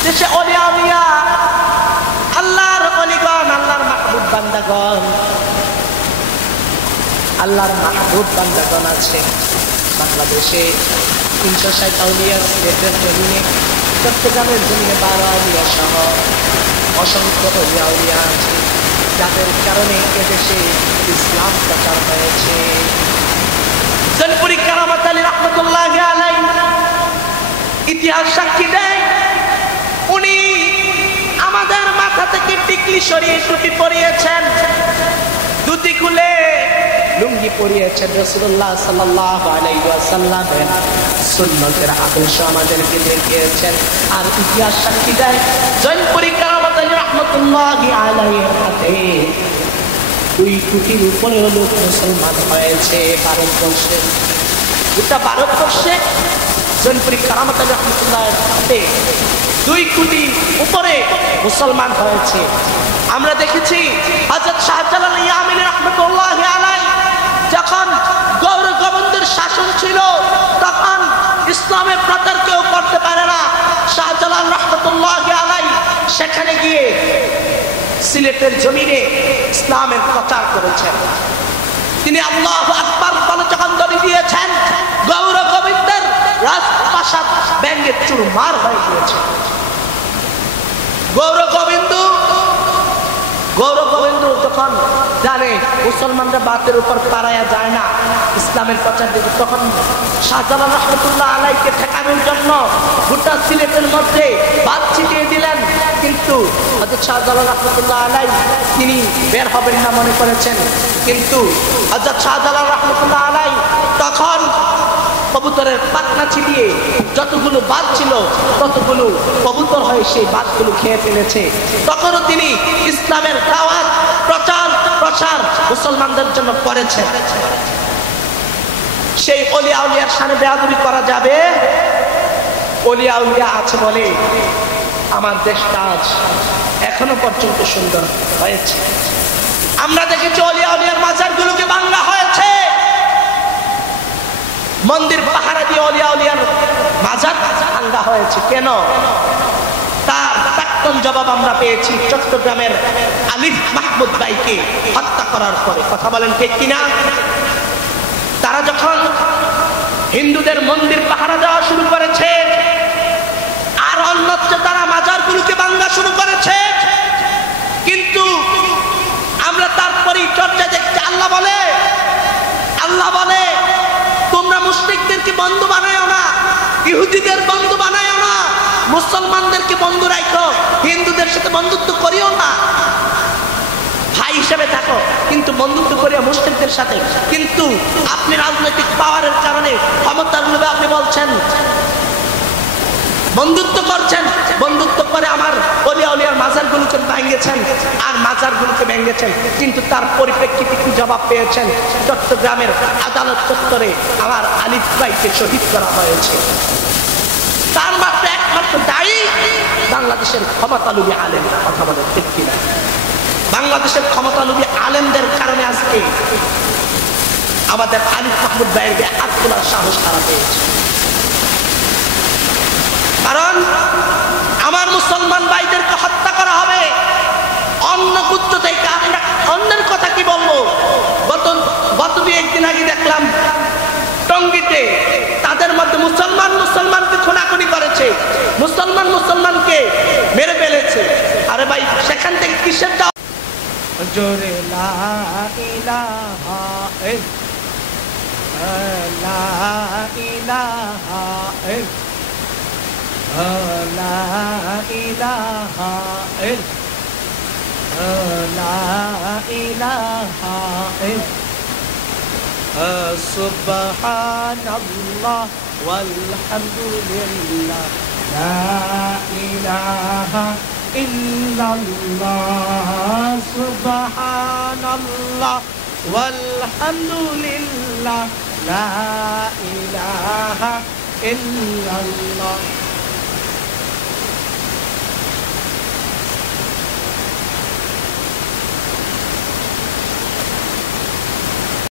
দেশে ওলিয়া উলিয়া, আল্লাহর ওলিগণ, আল্লাহর মাহবুব বান্দাগণ আছে বাংলাদেশে। 360 আউলিয়া সিলেটের জমিনে, চট্টগ্রামের জমিনে 12 আউলিয়া সহ অসংখ্য ওলিয়া উলিয়া আছে, যাদের কারণে এদেশে ইসলাম প্রচার হয়েছে। জনপুরি কারামাত আলী রাহমাতুল্লাহি আলাইহি ইতিহাস সাক্ষী দেয়, উনি থেকে টিকলি সরিয়ে টুপি পরিয়েছেন, ধুতি খুলে লুঙ্গি পরিয়েছেন। রাসূলুল্লাহ সাল্লাল্লাহু আলাইহি ওয়াসাল্লামের সুন্নতের আদর্শ আমাদেরকে দেখিয়েছেন। আর ইতিহাস সাক্ষী দেয় জৈনপুরী কারামত আলী রাহমাতুল্লাহি আলাইহির হাতে 2 কোটির উপরে লোক মুসলমান হয়েছে ভারতবর্ষে। গোটা ভারতবর্ষে জৈনপুরী কারামত আলী রাহমাতুল্লাহির হাতে 2 কোটি উপরে মুসলমান হয়েছে। আমরা দেখেছি হযরত শাহজালাল ইয়ামানী রাহমাতুল্লাহি আলাইহি যখন গৌর গোবিন্দের শাসন ছিল তখন ইসলামের প্রচার কেউ করতে পারে না। শাহজালাল রাহমাতুল্লাহি আলাইহি সেখানে গিয়ে সিলেটের জমিনে ইসলামের প্রচার করেছেন। তিনি আল্লাহু আকবার বলে যখন দড়ি দিয়েছেন, গৌর গোবিন্দের রাজপ্রাসাদ ব্যঙ্গে চুরমার হয়ে গিয়েছে। গৌর গোবিন্দ যখন জানে মুসলমানরা বাতের উপর পারায়া যায় না, ইসলামের প্রচার দিতে, তখন শাহজালাল রাহমাতুল্লাহ আলাইহিকে ঠেকানোর জন্য গোটা সিলেটের মধ্যে বাদ ছিটিয়ে দিলেন। কিন্তু হযরত শাহজালাল রাহমাতুল্লাহ আলাইহি তিনি বের হবেন না মনে করেছেন, কিন্তু হযরত শাহজালাল রাহমাতুল্লাহ আলাইহি তখন কবুতরের পাখনা ছিটিয়ে যতগুলো বাদ ছিল ততগুলো কবুতর হয়ে সেই বাদগুলো খেয়ে ফেলেছে। তখনও তিনি ইসলামের দাওয়াত প্রচার মুসলমানদের জন্য করেছেন। সেই ওলিয়া উলিয়ার সামনে বেয়াদবি করা যাবে? ওলিয়া উলিয়া আছে বলে আমার দেশটা আজ এখনো পর্যন্ত সুন্দর হয়েছে। আমরা দেখেছি ওলিয়া উলিয়ার মাজারগুলোকে ভাঙা হয়েছে, মন্দির পাহারা দিয়ে ওলিয়া উলিয়ার মাজার ভাঙা হয়েছে। কেন? তার প্রাক্তন জবাব আমরা পেয়েছি চট্টগ্রামের আলিফ মাহমুদ ভাইকে হত্যা করার পরে। কথা বলেন ঠিক কিনা? তারা যখন হিন্দুদের মন্দির পাহারা দেওয়া শুরু করেছে আর অন্যত্র তারা মাজারগুলোকে ভাঙা শুরু করেছে, কিন্তু আমরা তার পরিচর্যা দেখছি। আল্লাহ বলে তোমরা মুশরিকদেরকে বন্ধু বানায়ো না, ইহুদিদের বন্ধু বানায়ো না, মুসলমানদেরকে বন্ধু রাখো, হিন্দুদের সাথে বন্ধুত্ব করিও না, ভাই হিসেবে থাকো, কিন্তু বন্ধুত্ব করিও মুশরিকদের সাথে। কিন্তু আপনি রাজনৈতিক পাওয়ারের কারণে, ক্ষমতার লোভে আপনি বলছেন বন্ধুত্ব করছেন, বন্ধুত্ব করে আমার ওলিয়া উলিয়ার মাজারগুলোকে ভেঙেছেন আর মাজারগুলোকে ভেঙেছেন, কিন্তু তার পরিপ্রেক্ষিতে কি জবাব পেয়েছেন? চট্টগ্রামের আদালত চত্বরে আমার আলিফ ভাইকে শহীদ করা হয়েছে। তার মাত্র একমাত্র দায়ী বাংলাদেশের ক্ষমতালোভী আলেম। কথা বলে ঠিক কিনা? বাংলাদেশের ক্ষমতালোভী আলেমদের কারণে আজকে আমাদের আলিফ মাহমুদ ভাইয়ের গায়ে হাত তোলার সাহস তারা পেয়েছে। কারণ আমার মুসলমান ভাইদেরকে হত্যা করা হবে অন্য গুচ্ছ থেকে। আমরা অন্যের কথা কি বলবো? গত 2-1 দিন আগে দেখলাম টঙ্গীতে তাদের মধ্যে মুসলমানকে খুনাখুনি করেছে, মুসলমানকে মেরে ফেলেছে। আরে ভাই, সেখান থেকে কিসের দাও? জোরে লা ইলাহা ইল্লাল্লাহ, لا إله إلا لا إله إلا سبحان الله والحمد لله لا إله إلا الله سبحان الله والحمد لله لا إله إلا الله